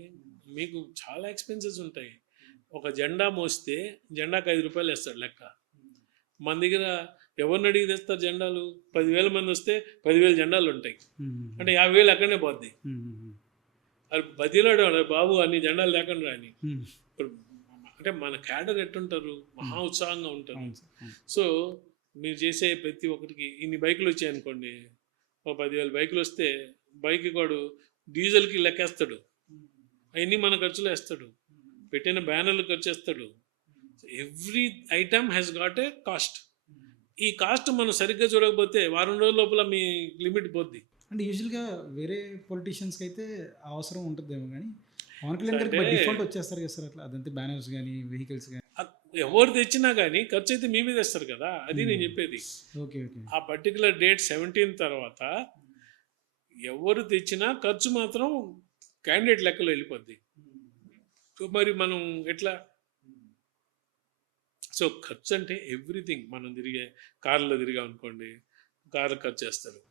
మీకు చాలా ఎక్స్పెన్సెస్ ఉంటాయి. ఒక జెండా మోస్తే జెండాకి 5 రూపాయలు వేస్తాడు లెక్క. మన దగ్గర ఎవరిని అడిగి తెస్తారు జెండాలు? 10,000 మంది వస్తే 10,000 జెండాలు ఉంటాయి, అంటే 50,000 అక్కడనే పోద్ది. అది బతిలాడు బాబు అన్ని జెండాలు లేకుండా అని. ఇప్పుడు అంటే మన క్యాడర్ ఎట్టుంటారు, మహా ఉత్సాహంగా ఉంటారు. సో మీరు చేసే ప్రతి ఒక్కరికి ఇన్ని బైకులు వచ్చాయనుకోండి, ఒక 10,000 బైకులు వస్తే బైక్ వాడు డీజిల్కి లెక్కేస్తాడు, అవన్నీ మన ఖర్చులో వేస్తాడు, పెట్టిన బ్యానర్లు ఖర్చు వేస్తాడు. Every item has got a cost. ఈ కాస్ట్ మనం సరిగ్గా చూడకపోతే వారం రోజుల లోపల మీ లిమిట్ పోద్ది. అంటే యూజువల్గా వేరే పొలిటీషియన్స్కి అయితే అవసరం ఉంటుందేమో, కానీ పవన్ కళ్యాణ్ గారికి డిఫాల్ట్ వచ్చేస్తారు కదా సార్ అట్లా, అదంతే బ్యానర్స్ కానీ వెహికల్స్ కానీ. ఎవరు తెచ్చినా కానీ ఖర్చు అయితే మీ మీద వేస్తారు కదా, అది నేను చెప్పేది. Okay okay. ఆ పర్టికులర్ డేట్ 17 తర్వాత ఎవరు తెచ్చినా ఖర్చు మాత్రం క్యాండిడేట్ లెక్కలో వెళ్ళిపోద్ది. మరి మనం ఎట్లా? సో ఖర్చు అంటే ఎవ్రీథింగ్. మనం తిరిగే కార్లో తిరిగా అనుకోండి, కారు ఖర్చు చేస్తారు.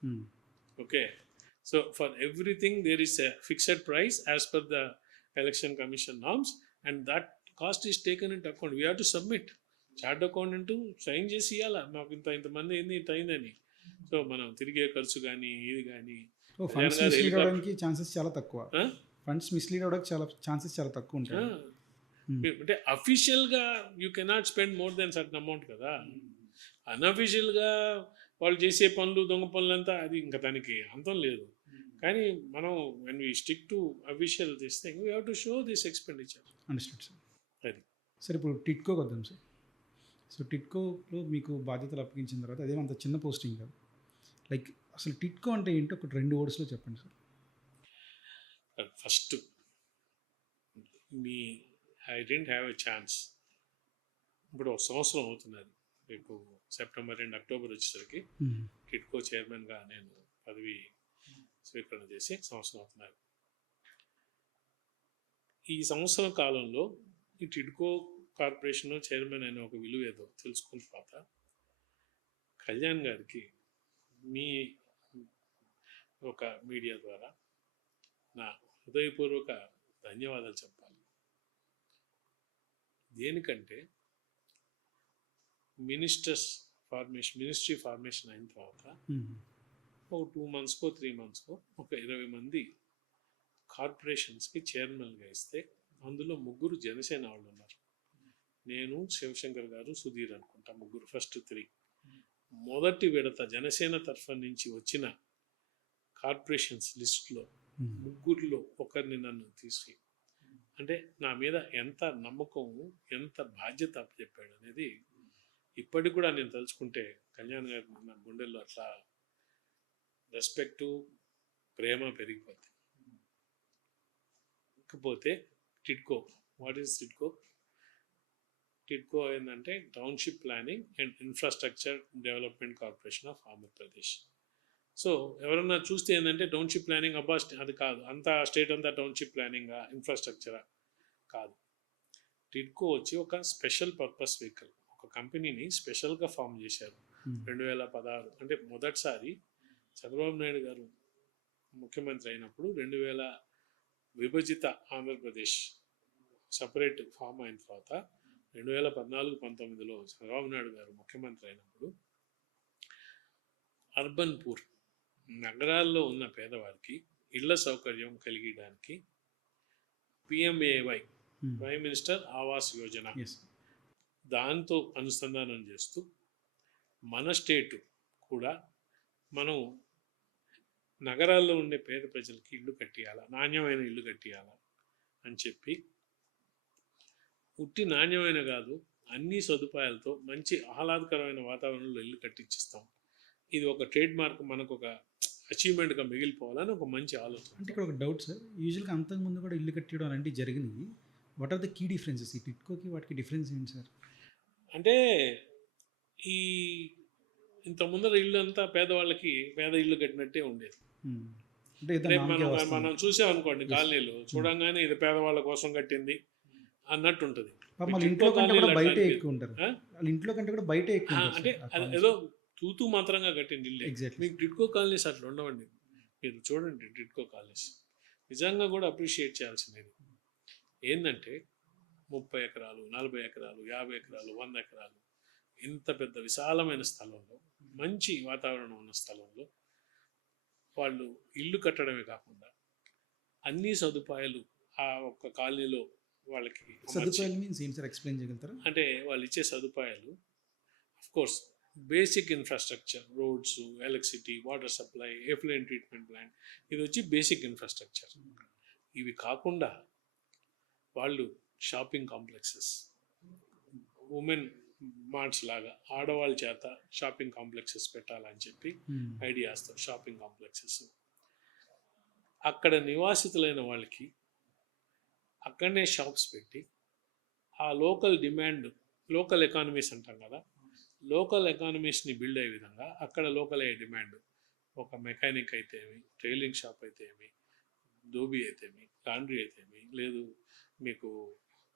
Okay, so for everything there is a fixed price as per the election commission norms, and that cost is taken in account. We have to submit. Chart accountant sign చేసి ఇవ్వాలా, మాకు ఇంతమంది ఏంది ఇంత అయిందని. సో మనం తిరిగే ఖర్చు కానీ ఇది కానీ. ఫండ్స్ మిస్లీడ్ అవడానికి ఛాన్సెస్ చాలా తక్కువ. ఫండ్స్ మిస్లీడ్ అవడానికి ఛాన్సెస్ చాలా తక్కువ ఉంటాయి. అంటే అఫీషియల్గా you cannot spend more than certain amount కదా. అన్అఫీషియల్గా వాళ్ళు చేసే పనులు, దొంగ పనులు అంతా, అది ఇంకా దానికి అంతం లేదు. కానీ మనం when we stick to official this thing we have to show this expenditure. Understood sir. అది సార్ ఇప్పుడు టిట్కోకి వద్దాం సార్. సో టిట్కోలో మీకు బాధ్యతలు అప్పగించిన తర్వాత అదేమంత చిన్న పోస్టింగ్ కాదు. లైక్ అసలు టిట్కో అంటే ఏంటో ఒక 2 wordsలో చెప్పండి sir. First I didn't have a chance. ఇప్పుడు 1 సంవత్సరం అవుతున్నది, రేపు సెప్టెంబర్ అండ్ అక్టోబర్ వచ్చేసరికి టిట్కో చైర్మన్గా నేను పదవి స్వీకరణ చేసి 1 సంవత్సరం అవుతున్నది. ఈ సంవత్సరం కాలంలో ఈ టిట్కో కార్పొరేషన్ చైర్మన్ అనే ఒక విలువ ఏదో తెలుసుకున్న తర్వాత కళ్యాణ్ గారికి మీ ఒక మీడియా ద్వారా నా హృదయపూర్వక ధన్యవాదాలు చెప్పాలి. దేనికంటే మినిస్ట్రీ ఫార్మేషన్ అయిన తర్వాత ఒక 2 monthsకో 3 monthsకో ఒక 20 మంది కార్పొరేషన్స్కి చైర్మన్గా ఇస్తే అందులో 3 జనసేన వాళ్ళు ఉన్నారు. నేను, శివశంకర్ గారు, సుధీర్ అనుకుంటా, 3 ఫస్ట్ 3. మొదటి విడత జనసేన తరఫు నుంచి వచ్చిన కార్పొరేషన్స్ లిస్టులో 3లో ఒకరిని నన్ను తీసి, అంటే నా మీద ఎంత నమ్మకం, ఎంత బాధ్యత అప్పచెప్పాడు అనేది ఇప్పటికి కూడా నేను తలుచుకుంటే కళ్యాణ్ గారు నా గుండెల్లో అట్లా రెస్పెక్టు, ప్రేమ పెరిగిపోతుంది. ఇకపోతే టిట్కో, వాట్ ఈస్ టిట్కో? టిట్కో ఏంటంటే township planning and infrastructure development corporation of Andhra Pradesh. So ఎవరన్నా చూస్తే ఏంటంటే టౌన్షిప్ ప్లానింగ్ అబ్బా అది కాదు, అంతా స్టేట్ అంతా టౌన్షిప్ ప్లానింగ్ ఇన్ఫ్రాస్ట్రక్చరా కాదు. టిడ్కో వచ్చి ఒక స్పెషల్ పర్పస్ వెహికల్, ఒక కంపెనీని స్పెషల్గా ఫామ్ చేశారు 2016. అంటే మొదటిసారి చంద్రబాబు నాయుడు గారు ముఖ్యమంత్రి అయినప్పుడు 2000 విభజిత ఆంధ్రప్రదేశ్ సపరేట్ ఫామ్ అయిన తర్వాత 2014-19లో చంద్రబాబు నాయుడు గారు ముఖ్యమంత్రి అయినప్పుడు అర్బన్ పూర్, నగరాల్లో ఉన్న పేదవారికి ఇళ్ల సౌకర్యం కలిగించడానికి PMAY, prime minister Awas Yojana, దాంతో అనుసంధానం చేస్తూ మన స్టేటు కూడా మనం నగరాల్లో ఉండే పేద ప్రజలకి ఇల్లు కట్టియాలా, నాణ్యమైన ఇల్లు కట్టియాలా అని చెప్పి, ఉట్టి నాణ్యమైన కాదు అన్ని సదుపాయాలతో మంచి ఆహ్లాదకరమైన వాతావరణంలో ఇల్లు కట్టించిస్తాం. ఇది ఒక ట్రేడ్ మార్క్, మనకు ఒక అచీవ్మెంట్గా మిగిలిపోవాలని ఒక మంచి ఆలోచన. అంటే ఇక్కడ ఒక డౌట్ సార్, యూజువల్గా అంతకుముందు కూడా ఇల్లు కట్టడం అలాంటివి జరిగినాయి. What are the key differences ఈ టిడ్కోకి వాటికి డిఫరెన్స్ ఏంటి సార్? అంటే ఈ ఇంత ముందర ఇల్లు అంతా పేదవాళ్ళకి పేద ఇల్లు కట్టినట్టే ఉండేది. అంటే మనం చూసామనుకోండి కాలనీలు చూడంగానే ఇది పేదవాళ్ళ కోసం కట్టింది అన్నట్టు ఉంటుంది. ఇంట్లో కంటే కూడా బయట ఎక్కువ ఉంటారు, ఇంట్లో కంటే కూడా బయట ఎక్కువ. అంటే ఏదో తూతూ మాత్రంగా కట్టింది ఇల్లు. మీకు టిడ్కో కాలనీస్ అట్లా ఉండవండి. మీరు చూడండి టిడ్కో కాలనీస్ నిజంగా కూడా అప్రిషియేట్ చేయాల్సినది. ఏంటంటే 30 ఎకరాలు, 40 ఎకరాలు, 50 ఎకరాలు, 100 ఎకరాలు, ఇంత పెద్ద విశాలమైన స్థలంలో, మంచి వాతావరణం ఉన్న స్థలంలో వాళ్ళు ఇల్లు కట్టడమే కాకుండా అన్ని సదుపాయాలు ఆ ఒక్క కాలనీలో వాళ్ళకి. సదుపాయాలు మీన్స్ ఏంటి సార్, ఎక్స్ప్లెయిన్ చేయగలుగుతారా? అంటే వాళ్ళు ఇచ్చే సదుపాయాలు course basic infrastructure, roads, electricity, water supply, effluent treatment plant, ఇది వచ్చి బేసిక్ ఇన్ఫ్రాస్ట్రక్చర్. ఇవి కాకుండా వాళ్ళు షాపింగ్ కాంప్లెక్సెస్, ఉమెన్ మార్ట్స్ లాగా ఆడవాళ్ళ చేత షాపింగ్ కాంప్లెక్సెస్ పెట్టాలని చెప్పి ఐడియాస్తో షాపింగ్ కాంప్లెక్సెస్, అక్కడ నివాసితులైన వాళ్ళకి అక్కడనే షాప్స్ పెట్టి ఆ లోకల్ డిమాండ్, లోకల్ ఎకానమీస్ అంటాం కదా, లోకల్ ఎకానమీస్ని బిల్డ్ అయ్యే విధంగా అక్కడ లోకల్ అయ్యే డిమాండ్, ఒక మెకానిక్ అయితే ఏమి, టైలరింగ్ షాప్ అయితే ఏమి, దోబీ అయితే ఏమి, లాండ్రీ అయితే ఏమి, లేదు మీకు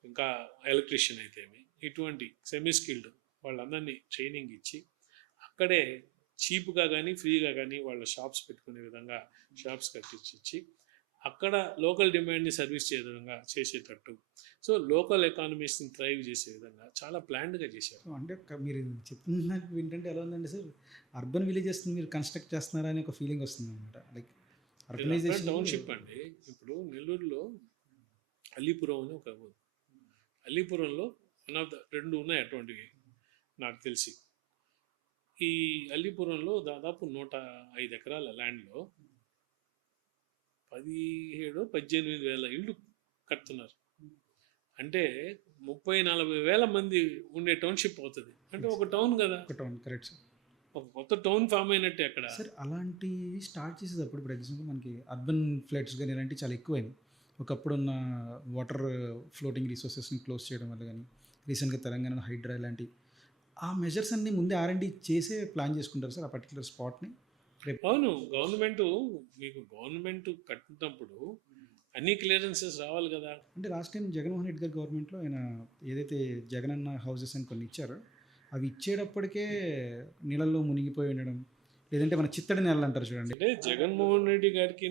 ఇంకా ఎలక్ట్రీషియన్ అయితే ఏమి, ఇటువంటి సెమీ స్కిల్డ్ వాళ్ళందరినీ ట్రైనింగ్ ఇచ్చి అక్కడే చీప్గా కానీ ఫ్రీగా కానీ వాళ్ళ షాప్స్ పెట్టుకునే విధంగా షాప్స్ కట్టించి అక్కడ లోకల్ డిమాండ్ని సర్వీస్ చేసే విధంగా చేసేటట్టు, సో లోకల్ ఎకానమీస్ని థ్రైవ్ చేసే విధంగా చాలా ప్లాన్డ్గా చేశారు. అంటే మీరు చెప్తున్నట్టు ఏంటంటే ఎలా ఉందండి సార్, అర్బన్ విలేజెస్ మీరు కన్స్ట్రక్ట్ చేస్తున్నారా అని ఒక ఫీలింగ్ వస్తుంది అనమాట. లైక్ అర్బనైజేషన్ టౌన్షిప్ అండి. ఇప్పుడు నెల్లూరులో అలీపురం అని ఒక ఊరు, అలీపురంలో వన్ ఆఫ్ ద 2 ఉన్నాయి అటువంటివి నాకు తెలిసి. ఈ అలీపురంలో దాదాపు 105 ఎకరాల ల్యాండ్లో 17-18 వేల ఇళ్ళు కడుతున్నారు. అంటే 30-40 వేల మంది ఉండే టౌన్షిప్ అవుతుంది. అంటే ఒక టౌన్ కదా, ఒక టౌన్. కరెక్ట్ సార్, ఒక కొత్త టౌన్ ఫామ్ అయినట్టే అక్కడ. సార్ అలాంటి స్టార్ట్ చేసేటప్పుడు ఇప్పుడు ఎగ్జాంపుల్ మనకి అర్బన్ ఫ్లడ్స్ కానీ ఇలాంటివి చాలా ఎక్కువైనాయి. ఒకప్పుడు ఉన్న వాటర్ ఫ్లోటింగ్ రిసోర్సెస్ని క్లోజ్ చేయడం వల్ల కానీ, రీసెంట్గా తెలంగాణ హైడ్రా ఇలాంటి ఆ మెజర్స్ అన్ని ముందే R&D చేసే ప్లాన్ చేసుకుంటారు సార్ ఆ పర్టికులర్ స్పాట్ని. అవును, గవర్నమెంట్ కట్టినప్పుడు అన్ని క్లియరెన్సెస్ రావాలి కదా. అంటే లాస్ట్ టైం జగన్మోహన్ రెడ్డి గారి గవర్నమెంట్లో ఆయన ఏదైతే జగనన్న హౌసెస్ అని కొన్ని ఇచ్చారో అవి ఇచ్చేటప్పటికే నీళ్ళల్లో మునిగిపోయి ఉండడం, లేదంటే మన చిత్తడి నెలలు అంటారు చూడండి. అంటే జగన్మోహన్ రెడ్డి గారికి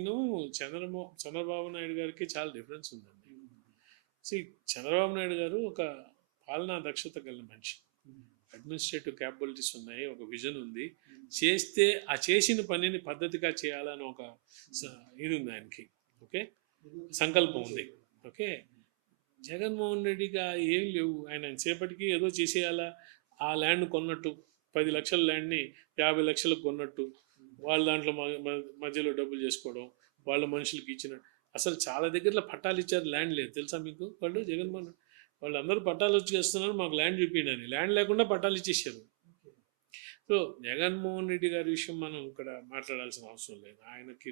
చంద్రబాబు నాయుడు గారికి చాలా డిఫరెన్స్ ఉందండి. చంద్రబాబు నాయుడు గారు ఒక పాలనా దక్షత గల మనిషి, అడ్మినిస్ట్రేటివ్ క్యాపబిలిటీస్ ఉన్నాయి, ఒక విజన్ ఉంది, చేస్తే ఆ చేసిన పనిని పద్ధతిగా చేయాలని ఒక ఇది ఉంది ఆయనకి, ఓకే, సంకల్పం ఉంది. ఓకే, జగన్మోహన్ రెడ్డిగా ఏం లేవు. ఆయన సేపటికి ఏదో చేసేయాలా, ఆ ల్యాండ్ కొన్నట్టు 10 లక్షల ల్యాండ్ని 50 లక్షలకు కొన్నట్టు, వాళ్ళ దాంట్లో మధ్యలో డబ్బులు చేసుకోవడం, వాళ్ళ మనుషులకి ఇచ్చినట్టు. అసలు చాలా దగ్గరలో పట్టాలు ఇచ్చారు, ల్యాండ్ లేదు తెలుసా మీకు. జగన్మోహన్ వాళ్ళందరూ పట్టాలు వచ్చి చేస్తున్నారు, మాకు ల్యాండ్ చూపించండి అని. ల్యాండ్ లేకుండా పట్టాలు ఇచ్చేసారు. సో జగన్మోహన్ రెడ్డి గారి విషయం మనం ఇక్కడ మాట్లాడాల్సిన అవసరం లేదు, ఆయనకి.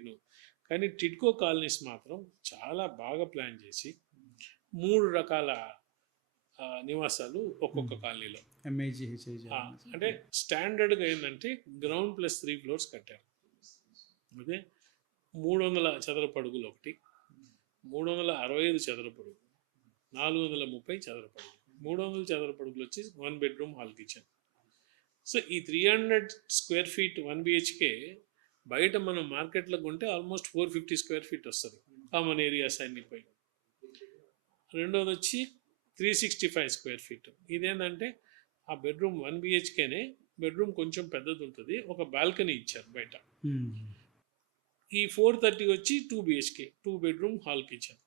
కానీ టిడ్కో కాలనీస్ మాత్రం చాలా బాగా ప్లాన్ చేసి 3 రకాల నివాసాలు ఒక్కొక్క కాలనీలో, MIG, అంటే స్టాండర్డ్గా ఏంటంటే గ్రౌండ్ +3 ఫ్లోర్స్ కట్టారు. అదే 300 చదరపు అడుగులు ఒకటి, 365 చదరపు అడుగులు, 430 చదరపు అడుగులు. 300 చదరపు అడుగులు వచ్చి 1 బెడ్రూమ్ హాల్ కిచెన్. సో ఈ 300 స్క్వేర్ ఫీట్ 1 బిహెచ్కే బయట మనం మార్కెట్లో కొంటే ఆల్మోస్ట్ 450 స్క్వేర్ ఫీట్ వస్తుంది కామన్ ఏరియాస్ అన్ని పోయి. రెండోది వచ్చి 365 స్క్వేర్ ఫీట్. ఇదేంటంటే ఆ బెడ్రూమ్ 1 బిహెచ్కేనే బెడ్రూమ్ కొంచెం పెద్దది ఉంటుంది, ఒక బాల్కనీ ఇచ్చారు బయట. ఈ 430 వచ్చి 2 బిహెచ్కే, 2 బెడ్రూమ్ హాల్ కిచెన్.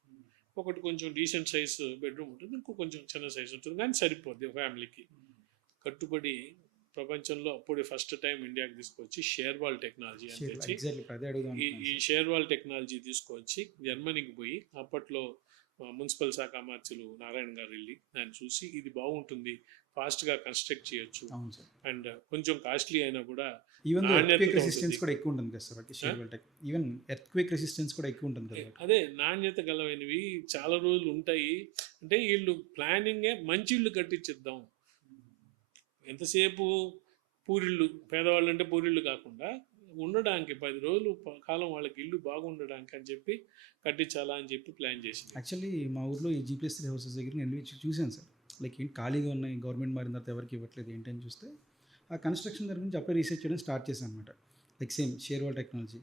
ఒకటి కొంచెం డీసెంట్ సైజ్ బెడ్రూమ్ ఉంటుంది, ఇంకో కొంచెం చిన్న సైజ్ ఉంటుంది, కానీ సరిపోద్ది ఫ్యామిలీకి. కట్టుబడి ప్రపంచంలో అప్పుడే ఫస్ట్ టైం ఇండియాకి తీసుకొచ్చి షేర్వాల్ టెక్నాలజీ అని తెచ్చి ఈ షేర్వాల్ టెక్నాలజీ తీసుకొచ్చి జర్మనీకి పోయి అప్పట్లో మున్సిపల్ శాఖ మంత్రులు నారాయణ గారు వెళ్ళి దాన్ని చూసి ఇది బాగుంటుంది, ఫాస్ట్గా కన్స్ట్రక్ట్ చేయొచ్చు అండ్ కొంచెం కాస్ట్లీ అయినా కూడా అదే నాణ్యత గలవైనవి చాలా రోజులు ఉంటాయి. అంటే వీళ్ళు ప్లానింగే మంచి ఇల్లు కట్టించిద్దాం, ఎంతసేపు పూరిళ్ళు, పేదవాళ్ళు అంటే పూరిళ్ళు కాకుండా ఉండడానికి 10 రోజులు కాలం వాళ్ళకి ఇల్లు బాగుండడానికి అని చెప్పి కట్టించాలా అని చెప్పి ప్లాన్ చేసింది. యాక్చువల్లీ మా ఊర్లో ఈ G+3 హౌసెస్ దగ్గర నేను చూశాను సార్. లైక్ ఏంటి ఖాళీగా ఉన్నాయి, గవర్నమెంట్ మారిన తర్వాత ఎవరికి ఇవ్వట్లేదు ఏంటని చూస్తే ఆ కన్స్ట్రక్షన్ దగ్గర నుంచి అప్పుడే రీసెర్చ్ చేయడం స్టార్ట్ చేశాను అనమాట. Like same shear wall technology.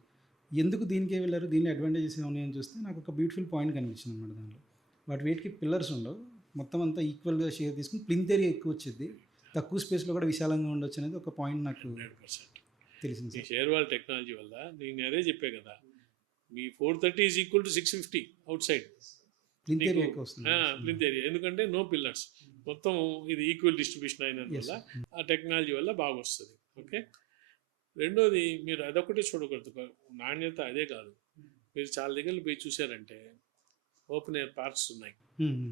ఎందుకు దీనికే వెళ్ళారు, దీనిలో అడ్వాంటేజెస్ ఏమున్నాయని చూస్తే నాకు ఒక బ్యూటిఫుల్ పాయింట్ కనిపించింది అనమాట. దానిలో వాటి వెయిట్కి పిల్లర్స్ ఉండవు, మొత్తం అంతా ఈక్వల్గా షేర్ తీసుకుని ప్లింత్ ఏరియా ఎక్కువ వచ్చింది, తక్కువ స్పేస్లో కూడా విశాలంగా ఉండొచ్చు అనేది ఒక పాయింట్ నాకు 100% తెలిసింది. ఈ షేర్వాల్ టెక్నాలజీ వల్ల నేను అదే చెప్పే కదా, మీ 430 is equal to 650 out side plinth area ఎక్కువ వస్తుంది. ప్లింత్ ఏరియా, ఎందుకంటే నో పిల్లర్స్, మొత్తం ఇది ఈక్వల్ డిస్ట్రిబ్యూషన్ అయినందువల్ల ఆ టెక్నాలజీ వల్ల బాగా వస్తుంది. ఓకే, రెండోది మీరు అదొకటి చూడకూడదు, నాణ్యత అదే కాదు. మీరు చాలా దగ్గర పోయి చూసారంటే ఓపెన్ ఎయిర్ పార్క్స్ ఉన్నాయి,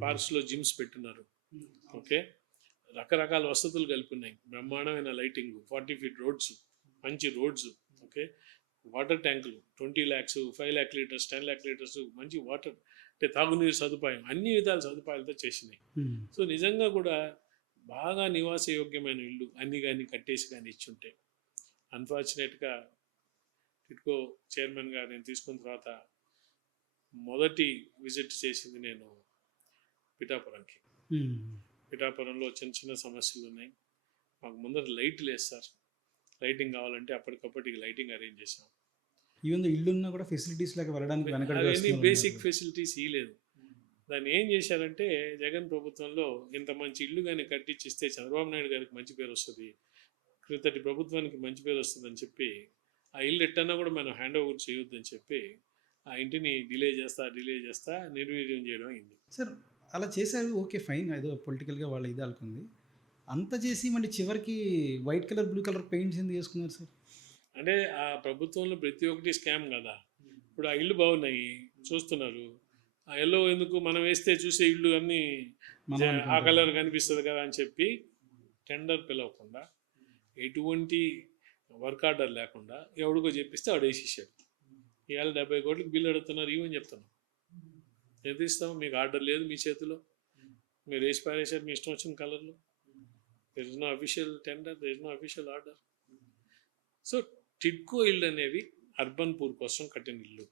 పార్క్స్లో జిమ్స్ పెట్టినారు. ఓకే, రకరకాల వసతులు కలిపి ఉన్నాయి, బ్రహ్మాండమైన లైటింగ్, 40 ఫీట్ రోడ్స్, మంచి రోడ్స్. ఓకే, వాటర్ ట్యాంకులు 20 lakhs, 5 lakh litres, 10 lakh litres మంచి వాటర్, అంటే తాగునీరు సదుపాయం, అన్ని విధాల సదుపాయాలతో చేసినాయి. సో నిజంగా కూడా బాగా నివాస యోగ్యమైన ఇల్లు అన్ని కానీ కట్టేసి కానీ ఇచ్చుంటే. అన్ఫార్చునేట్గా టిట్కో చైర్మన్గా నేను తీసుకున్న తర్వాత మొదటి విజిట్ చేసింది నేను పిఠాపురంకి. పిఠాపురంలో చిన్న చిన్న సమస్యలు ఉన్నాయి, మాకు ముందర లైట్ లేదు సార్, లైటింగ్ కావాలంటే అప్పటికప్పటికి లైటింగ్ అరేంజ్ చేసాం. ఈవెన్ ఇల్లు ఉన్నా కూడా ఫెసిలిటీస్ లాగా వెళ్ళడానికి అవన్నీ బేసిక్ ఫెసిలిటీస్ ఇవ్వలేదు. దాన్ని ఏం చేశారంటే జగన్ ప్రభుత్వంలో ఇంత మంచి ఇల్లు కానీ కట్టించిస్తే చంద్రబాబు నాయుడు గారికి మంచి పేరు వస్తుంది, క్రిందటి ప్రభుత్వానికి మంచి పేరు వస్తుంది అని చెప్పి ఆ ఇల్లు ఎట్టన్నా కూడా మనం హ్యాండ్ ఓవర్ చేయొద్దని చెప్పి ఆ ఇంటిని డిలే చేస్తా నిర్వీర్యం చేయడం అయింది. సార్ అలా చేశారు, ఓకే ఫైన్, ఏదో పొలిటికల్గా వాళ్ళ ఇది అనుకుంది. అంత చేసి మళ్ళీ చివరికి white colour blue colour paints ఎందుకు వేసుకున్నారు సార్? అంటే ఆ ప్రభుత్వంలో ప్రతి ఒక్కటి స్కామ్ కదా. ఇప్పుడు ఆ ఇల్లు బాగున్నాయి చూస్తున్నారు, ఆ ఎల్లో ఎందుకు మనం వేస్తే చూసే ఇల్లు అన్నీ ఆ కలర్ కనిపిస్తుంది కదా అని చెప్పి టెండర్ పిలవకుండా ఎటువంటి వర్క్ ఆర్డర్ లేకుండా ఎవడికో చెప్పిస్తే వాడు వేసేసాడు. ఇవాళ 70 కోట్లకి బిల్లు అడుగుతున్నారు, ఇవని చెప్తున్నాం. ఎంత ఇస్తాం, మీకు ఆర్డర్ లేదు మీ చేతిలో, మీరు వేసి పారేసారు మీ ఇష్టం వచ్చిన కలర్లో. There is no official tender, there is no official order. So TIDCO ఇల్లు అనేవి అర్బన్ పూర్ కోసం కట్టిన ఇల్లు,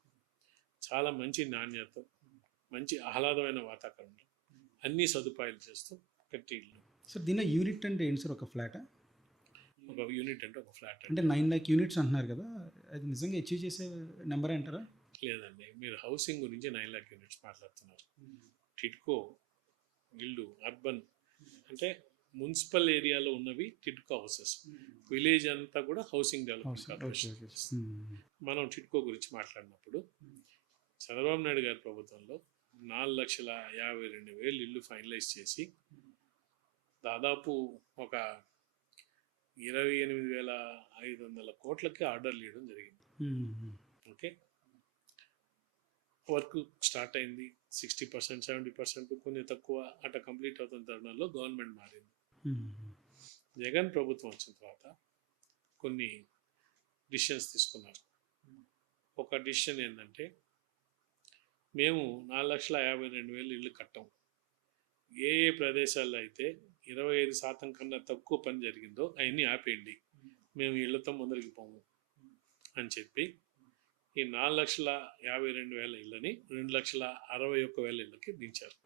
చాలా మంచి నాణ్యత, మంచి ఆహ్లాదమైన వాతావరణంలో అన్ని సదుపాయాలు చేస్తూ కట్టి ఇల్లు. సార్ దీనిలో యూనిట్ అంటే ఏంటి సార్? ఒక ఫ్లాటా? ఒక యూనిట్ అంటే ఒక ఫ్లాట్ అంటే 9 lakh యూనిట్స్ అంటున్నారు కదా, అది నిజంగా అచీవ్ చేసే నెంబర్ అంటారా? లేదండి, మీరు హౌసింగ్ గురించి 9 lakh యూనిట్స్ మాట్లాడుతున్నారు. టిడ్కో ఇల్లు అర్బన్ అంటే మున్సిపల్ ఏరియాలో ఉన్నవి టిడ్కో హౌసెస్, విలేజ్ అంతా కూడా హౌసింగ్ డెవలప్మెంట్ కార్పొరేషన్. మనం టిడ్కో గురించి మాట్లాడినప్పుడు చంద్రబాబు నాయుడు గారి ప్రభుత్వంలో 4,52,000 ఇల్లు ఫైనలైజ్ చేసి దాదాపు ఒక 28,500 కోట్లకి ఆర్డర్లు ఇవ్వడం జరిగింది. ఓకే, వర్క్ స్టార్ట్ అయింది, 60%, 70%, కొన్ని తక్కువ అట్లా కంప్లీట్ అవుతున్న తరుణాల్లో గవర్నమెంట్ మారింది. జగన్ ప్రభుత్వం వచ్చిన తర్వాత కొన్ని డిసిషన్స్ తీసుకున్నారు. ఒక డిసిషన్ ఏంటంటే మేము 4,52,000 ఇల్లు కట్టాం, ఏ ఏ ప్రదేశాల్లో అయితే 25% కన్నా తక్కువ పని జరిగిందో అవన్నీ ఆపేయండి, మేము ఇళ్లతో ముందరికి పోము అని చెప్పి ఈ 4,52,000 ఇళ్ళని 2,61,000 ఇళ్ళకి దించారు.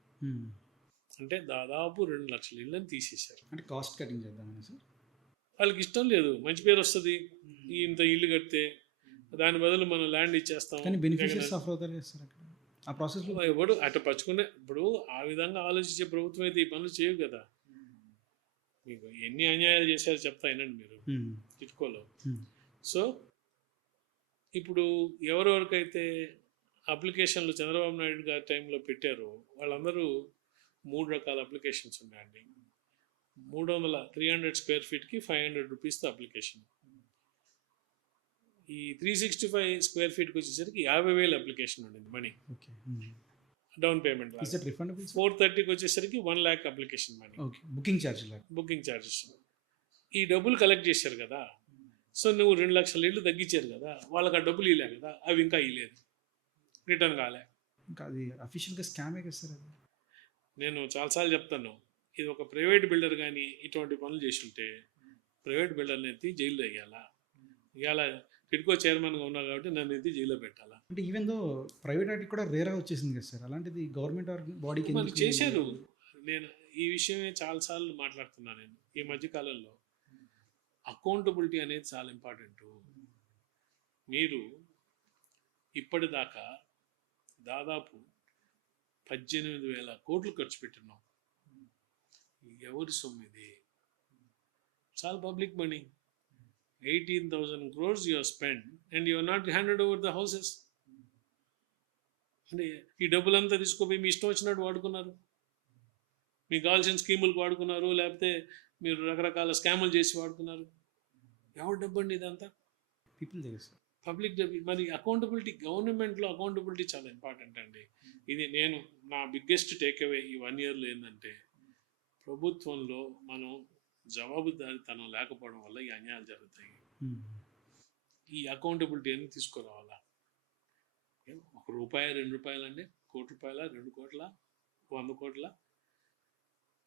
అంటే దాదాపు 2 లక్షల ఇళ్ళని తీసేశారు. అంటే కాస్ట్ కటింగ్ చేద్దామని సార్. వాళ్ళకి ఇష్టం లేదు, మంచి పేరు వస్తుంది ఇంత ఇల్లు కడితే, దాని బదులు మనం ల్యాండ్ ఇచ్చేస్తాం. కానీ బెనిఫిషియర్స్ సఫర్ అవుతారు కదా సార్ అక్కడ ఆ ప్రాసెస్లో. ఎవడు అటు పచ్చుకునే ఇప్పుడు ఆ విధంగా ఆలోచించే ప్రభుత్వం అయితే ఈ పనులు చేయవు కదా. మీకు ఎన్ని అన్యాయాలు చేశారో చెప్తా వినండి మీరు చిట్కోలో. సో ఇప్పుడు ఎవరెవరికైతే అప్లికేషన్లు చంద్రబాబు నాయుడు గారి టైంలో పెట్టారో వాళ్ళందరూ 3 రకాల అప్లికేషన్స్ ఉన్నాయండి. 300 స్క్వేర్ ఫీట్కి 500 రూపీస్తో అప్లికేషన్. ఈ 365 స్క్వేర్ ఫీట్కి వచ్చేసరికి 50,000 అప్లికేషన్ ఉండింది money okay. Down payment. Is that refundable? 430కి వచ్చేసరికి 1 lakh application money. Okay. Booking charge booking charges. ఈ డబ్బులు కలెక్ట్ చేశారు కదా, సో నువ్వు 2 లక్షల ఇళ్ళు తగ్గించారు కదా, వాళ్ళకి ఆ డబ్బులు ఇలే కదా, అవి ఇంకా ఇలేదు, రిటర్న్ కాలే. ఇంకా అది అఫీషియల్గా స్కామే కదా సార్ అది. నేను చాలాసార్లు చెప్తాను, ఇది ఒక ప్రైవేట్ బిల్డర్ కానీ ఇటువంటి పనులు చేసి ఉంటే ప్రైవేట్ బిల్డర్ని ఎత్తి జైల్లో వేయాలా. ఇవాళ టిడ్కో చైర్మన్గా ఉన్నా కాబట్టి నన్ను ఎత్తి జైల్లో పెట్టాలా. అంటే ఈవెన్ దో ప్రైవేట్ ఆర్టిక్ కూడా రేరా వచ్చేసింది కదా సార్, అలాంటిది గవర్నమెంట్ బాడీకి మరి చేశారు. నేను ఈ విషయమే చాలాసార్లు మాట్లాడుతున్నాను. నేను ఈ మధ్యకాలంలో అకౌంటబిలిటీ అనేది చాలా ఇంపార్టెంట్. మీరు ఇప్పటిదాకా దాదాపు 18,000 కోట్లు ఖర్చు పెట్టినాం. ఎవరి సొమ్ము ఇది? చాలా public money. 18,000 crores you have spent and you have not handed over the houses. అంటే ఈ డబ్బులంతా తీసుకుపోయి మీ ఇష్టం వచ్చినట్టు వాడుకున్నారు. మీకు కావాల్సిన స్కీములకు వాడుకున్నారు, లేకపోతే మీరు రకరకాల స్కాములు చేసి వాడుకున్నారు. ఎవరి డబ్బు అండి ఇదంతా? పీపుల్ దగ్గర సార్, పబ్లిక్ డబ్బు. మరి అకౌంటబిలిటీ, గవర్నమెంట్లో అకౌంటబిలిటీ చాలా ఇంపార్టెంట్ అండి. ఇది నేను నా బిగ్గెస్ట్ టేక్అవే ఈ 1 yearలో ఏంటంటే, ప్రభుత్వంలో మనం జవాబుదారీతనం లేకపోవడం వల్ల ఈ అన్యాయాలు జరుగుతాయి. ఈ అకౌంటబిలిటీ అని తీసుకురావాలా. ₹1, ₹2 అండి, ₹1 2 కోట్ల, 100 కోట్ల,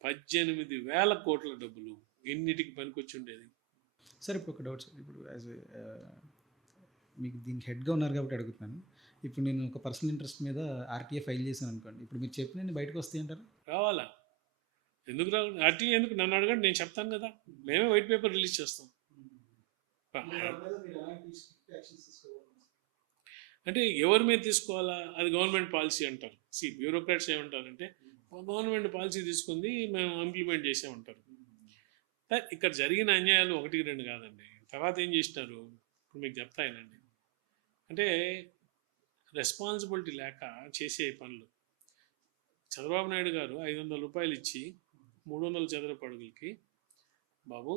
18,000 కోట్ల డబ్బులు ఎన్నిటికి పనికొచ్చి ఉండేది. సార్ ఇప్పుడు ఒక డౌట్ సార్, ఇప్పుడు యాజ్ మీకు దీనికి హెడ్గా ఉన్నారు కాబట్టి అడుగుతున్నాను. ఇప్పుడు నేను ఒక పర్సనల్ ఇంట్రెస్ట్ మీద ఆర్టీఏ ఫైల్ చేశాను అనుకోండి, ఇప్పుడు మీరు చెప్పిన బయటకు వస్తాయి అంటారా? రావాలా? ఎందుకు రావు? ఆర్టీఏ ఎందుకు? నన్ను అడగండి, నేను చెప్తాను కదా. మేమే వైట్ పేపర్ రిలీజ్ చేస్తాం. అంటే ఎవరి మీద తీసుకోవాలా? అది గవర్నమెంట్ పాలసీ అంటారు. బ్యూరోక్రాట్స్ ఏమంటారంటే, గవర్నమెంట్ పాలసీ తీసుకుంది మేము ఇంప్లిమెంట్ చేసామంటారు. ఇక్కడ జరిగిన అన్యాయాలు 1, 2 కాదండి. తర్వాత ఏం చేసినారు ఇప్పుడు మీకు చెప్తాయనండి. అంటే రెస్పాన్సిబిలిటీ లేక చేసే పనులు. చంద్రబాబు నాయుడు గారు 500 రూపాయలు ఇచ్చి 300 చదరపు అడుగులకి, బాబు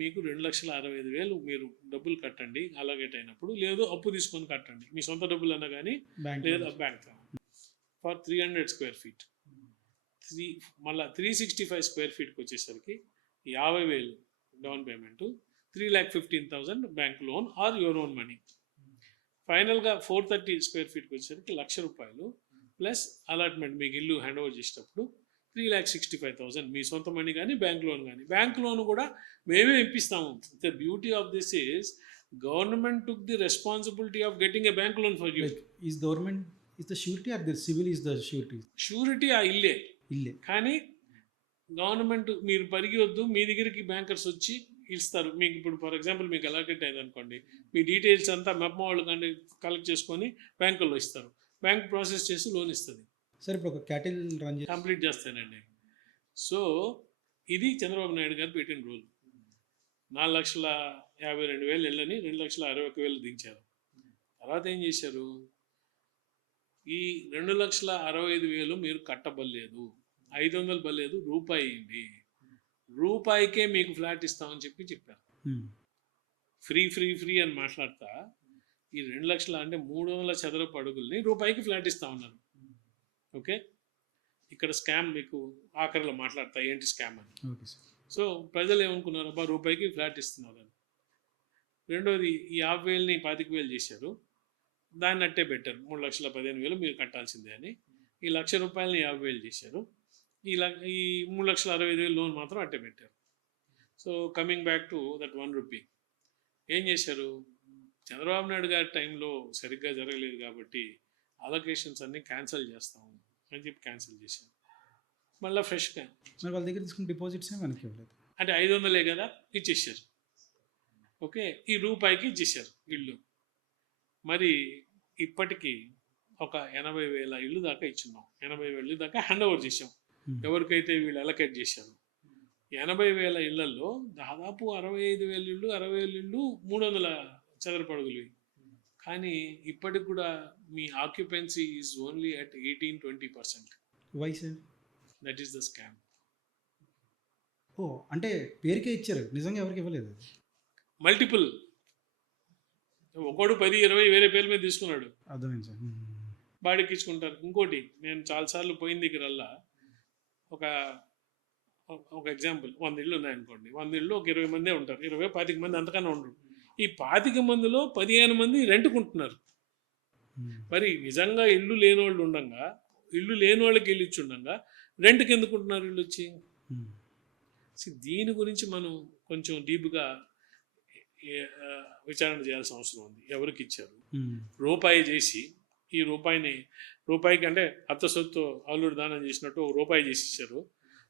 మీకు 2,65,000 మీరు డబ్బులు కట్టండి అలాగేట్ అయినప్పుడు, లేదు అప్పు తీసుకొని కట్టండి, మీ సొంత డబ్బులు అన్నా కానీ, లేదా బ్యాంక్ ఫర్ 300 స్క్వేర్ ఫీట్. మళ్ళీ 365 స్క్వేర్ ఫీట్కి వచ్చేసరికి 50,000 down payment, 3,15,000 bank loan or your own money. ఫైనల్గా 430 స్క్వేర్ ఫీట్కి వచ్చేసరికి ₹1,00,000 ప్లస్ అలాట్మెంట్, మీకు ఇల్లు హ్యాండ్ ఓవర్ చేసేటప్పుడు 3,65,000 మీ సొంత మనీ కానీ బ్యాంక్ లోన్ కానీ. బ్యాంక్ లోన్ కూడా మేమే ఇప్పిస్తాము. The beauty of this is government took the responsibility of getting a bank loan for you. Is government is the surety or the CIBIL is the surety? Surety ఆ ఇల్లే. కానీ government మీరు పరిగెవద్దు, మీ దగ్గరికి bankers వచ్చి ఇస్తారు. మీకు ఇప్పుడు ఫర్ ఎగ్జాంపుల్ మీకు అలాకెట్ అయింది అనుకోండి, మీ డీటెయిల్స్ అంతా మెప్మా వాళ్ళు కానీ కలెక్ట్ చేసుకొని బ్యాంకుల్లో ఇస్తారు. బ్యాంక్ ప్రాసెస్ చేసి లోన్ ఇస్తుంది. సార్ ఇప్పుడు ఒక క్యాటిల్ రన్ కంప్లీట్ చేస్తానండి. సో ఇది చంద్రబాబు నాయుడు గారు పెట్టిన రూల్. 4,52,000 ఇళ్ళని 2,61,000 దించారు. తర్వాత ఏం చేశారు? ఈ 2,65,000 మీరు కట్టబడలేదు, 500 బలేదు, రూపాయి అయింది, రూపాయికే మీకు ఫ్లాట్ ఇస్తామని చెప్పారు. ఫ్రీ ఫ్రీ ఫ్రీ అని మాట్లాడతా ఈ 2 లక్షల అంటే 300 చదరపు అడుగుల్ని రూపాయికి ఫ్లాట్ ఇస్తా ఉన్నారు. ఓకే, ఇక్కడ స్కామ్ మీకు ఆఖరిలో మాట్లాడతా ఏంటి స్కామ్ అని. సో ప్రజలు ఏమనుకున్నారు? అబ్బా రూపాయికి ఫ్లాట్ ఇస్తున్నారు అని. రెండోది ఈ 50,000ని 25,000 చేశారు, దాన్ని అట్టే పెట్టారు. 3,15,000 మీరు కట్టాల్సిందే అని. ఈ ₹1,00,000ని 50,000 చేశారు. ఈ 3,65,000 లోన్ మాత్రం అట్టే పెట్టారు. So coming back to that 1 rupee ఏం చేశారు? చంద్రబాబు నాయుడు గారి టైంలో సరిగ్గా జరగలేదు కాబట్టి అలొకేషన్స్ అన్నీ క్యాన్సిల్ చేస్తాము అని చెప్పి క్యాన్సిల్ చేశాను. మళ్ళీ ఫ్రెష్గా మరి వాళ్ళ దగ్గర తీసుకున్న డిపాజిట్స్ వెనక్కి ఇవ్వలేదు. అంటే 500 కదా ఇచ్చేసారు. ఓకే, ఈ రూపాయికి ఇచ్చేసారు ఇల్లు. మరి ఇప్పటికీ ఒక 80,000 ఇల్లు దాకా ఇచ్చున్నాం. 80,000 ఇల్లు దాకా హ్యాండ్ ఓవర్ చేసాం ఎవరికైతే వీళ్ళు అలొకేట్ చేశారు. 80,000 ఇళ్లలో దాదాపు 65,000 ఇళ్ళు, 60,000 ఇళ్ళు 300 చదరపు అడుగులు. కానీ ఇప్పటికి కూడా మీ occupancy is only at 18-20%. Why sir? That is the scam. ఓ అంటే పేరుకే ఇచ్చారు, నిజంగా ఎవరికి ఇవ్వలేదు. మల్టిపుల్, ఒకడు 10-20 వేరే పేర్ల మీద తీసుకున్నాడు, అర్థమైంది సార్. బాడీకి ఇచ్చుకుంటారు. ఇంకోటి, నేను చాలాసార్లు పోయిన దగ్గరల్లా ఒక ఎగ్జాంపుల్, 100 ఇళ్ళు ఉన్నాయనుకోండి. 100 ఇళ్ళు ఒక 20 మందే ఉంటారు, 20-25 మంది అంతకన్నా ఉండరు. ఈ 25 మందిలో 15 మంది రెంట్కుంటున్నారు. మరి నిజంగా ఇల్లు లేని వాళ్ళు ఉండగా, ఇల్లు లేని వాళ్ళకి ఇల్లు ఇచ్చి ఉండగా రెంట్కి ఎందుకుంటున్నారు ఇల్లు వచ్చి? దీని గురించి మనం కొంచెం డీప్గా విచారణ చేయాల్సిన అవసరం ఉంది. ఎవరికి ఇచ్చారు? రూపాయి చేసి, ఈ రూపాయికి అంటే అత్త సొత్తు అల్లుడు దానం చేసినట్టు రూపాయి చేసి ఇచ్చారు.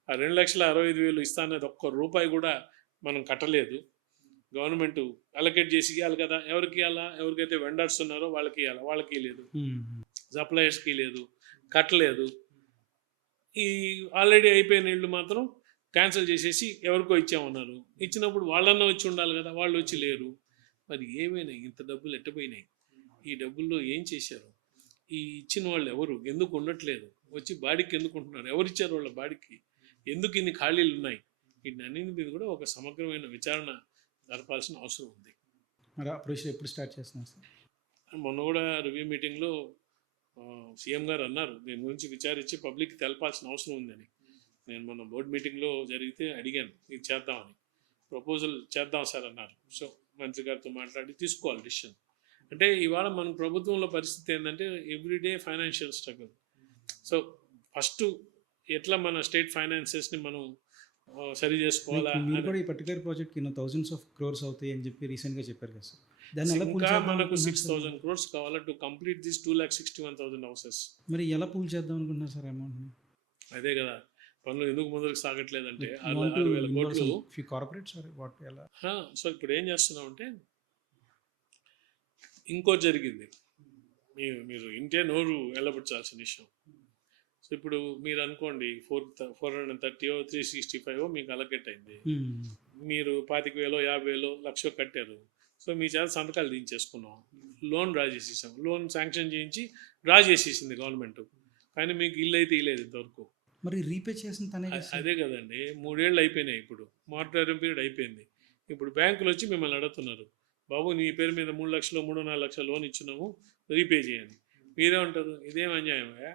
ఆ 2,65,000 ఇస్తా అనేది ఒక్క రూపాయి కూడా మనం కట్టలేదు. గవర్నమెంట్ అలొకేట్ చేసి ఇవ్వాలి కదా. ఎవరికి ఇవ్వాలా? ఎవరికైతే వెండర్స్ ఉన్నారో వాళ్ళకి ఇవ్వాలి, వాళ్ళకి లేదు. సప్లయర్స్కి లేదు, కట్టలేదు. ఈ ఆల్రెడీ అయిపోయిన ఇళ్ళు మాత్రం క్యాన్సిల్ చేసేసి ఎవరికో ఇచ్చామన్నారు. ఇచ్చినప్పుడు వాళ్ళన్నా వచ్చి ఉండాలి కదా, వాళ్ళు వచ్చి లేరు. మరి ఏమైనాయి? ఇంత డబ్బులు ఎట్టపోయినాయి? ఈ డబ్బుల్లో ఏం చేశారు? ఈ ఇచ్చిన వాళ్ళు ఎవరు? ఎందుకు ఉండట్లేదు? వచ్చి బాడీకి ఎందుకు ఉంటున్నారు? ఎవరిచ్చారు వాళ్ళ బాడీకి? ఎందుకు ఇన్ని ఖాళీలు ఉన్నాయి? వీటన్నిటి మీద కూడా ఒక సమగ్రమైన విచారణ జరపాల్సిన అవసరం ఉంది. మరి ఆ ప్రొసీజర్ ఎప్పుడు స్టార్ట్ చేస్తున్నాం సార్? మొన్న కూడా రివ్యూ మీటింగ్లో సీఎం గారు అన్నారు, దీని గురించి విచారించి పబ్లిక్కి తెలపాల్సిన అవసరం ఉందని. నేను మొన్న బోర్డు మీటింగ్లో జరిగితే అడిగాను, ఇది చేద్దామని. ప్రపోజల్ చేద్దాం సార్ అన్నారు. సో మంత్రి గారితో మాట్లాడి తీసుకోవాలి డిసిషన్. అంటే ఇవాళ మన ప్రభుత్వంలో పరిస్థితి ఏంటంటే everyday financial struggle. So first ఎట్లా మన స్టేట్ ఫైనాన్సెస్ని మనం సరి చేసుకోవాలా. మీరు కూడా ఈ పర్టికులర్ ప్రాజెక్ట్ కింద థౌజండ్స్ ఆఫ్ క్రోర్స్ అవుతాయి అని చెప్పి రీసెంట్గా చెప్పారు కదా సార్. దాన్ని ఎలా పూల్ ఇంకా చేద్దాం మనకు అనుకుంటున్నారు 6,000 crores కావాలా టు కంప్లీట్ దిస్ 2,61,000 houses. మరి ఎలా పూల్ చేద్దాం అనుకుంటున్నారు సార్ అమౌంట్ని? అదే కదా, పనులు ఎందుకు ముందుకు సాగట్లేదంటే 6,000 కోట్లు. కార్పొరేట్స్ వాట్ ఎలా? సో ఇప్పుడు ఏం చేస్తున్నామంటే ఇంకో జరిగింది, మీరు ఇంటే నోరు వెళ్ళబుచ్చాల్సిన విషయం. సో ఇప్పుడు మీరు అనుకోండి 430 365 మీకు అలొకేట్ అయింది. మీరు 25,000 50,000 1,00,000 కట్టారు. సో మీ చేత సంతకాలు దించేసుకున్నాం, లోన్ డ్రా చేసేసాం. లోన్ శాంక్షన్ చేయించి డ్రా చేసేసింది గవర్నమెంట్, కానీ మీకు ఇల్లు అయితే ఇవ్వలేదు ఇంతవరకు. మరి రీపే చేసిన తనే కదా సార్. అదే కదండి, 3 ఏళ్ళు అయిపోయినాయి. ఇప్పుడు మారిటోరియం పీరియడ్ అయిపోయింది. ఇప్పుడు బ్యాంకులు వచ్చి మిమ్మల్ని అడుగుతున్నారు, బాబు నీ పేరు మీద 3 లక్షలు 3.5 లక్షల లోన్ ఇచ్చినాము, రీపే చేయండి. మీరేమంటారు? ఇదేం అన్యాయమా?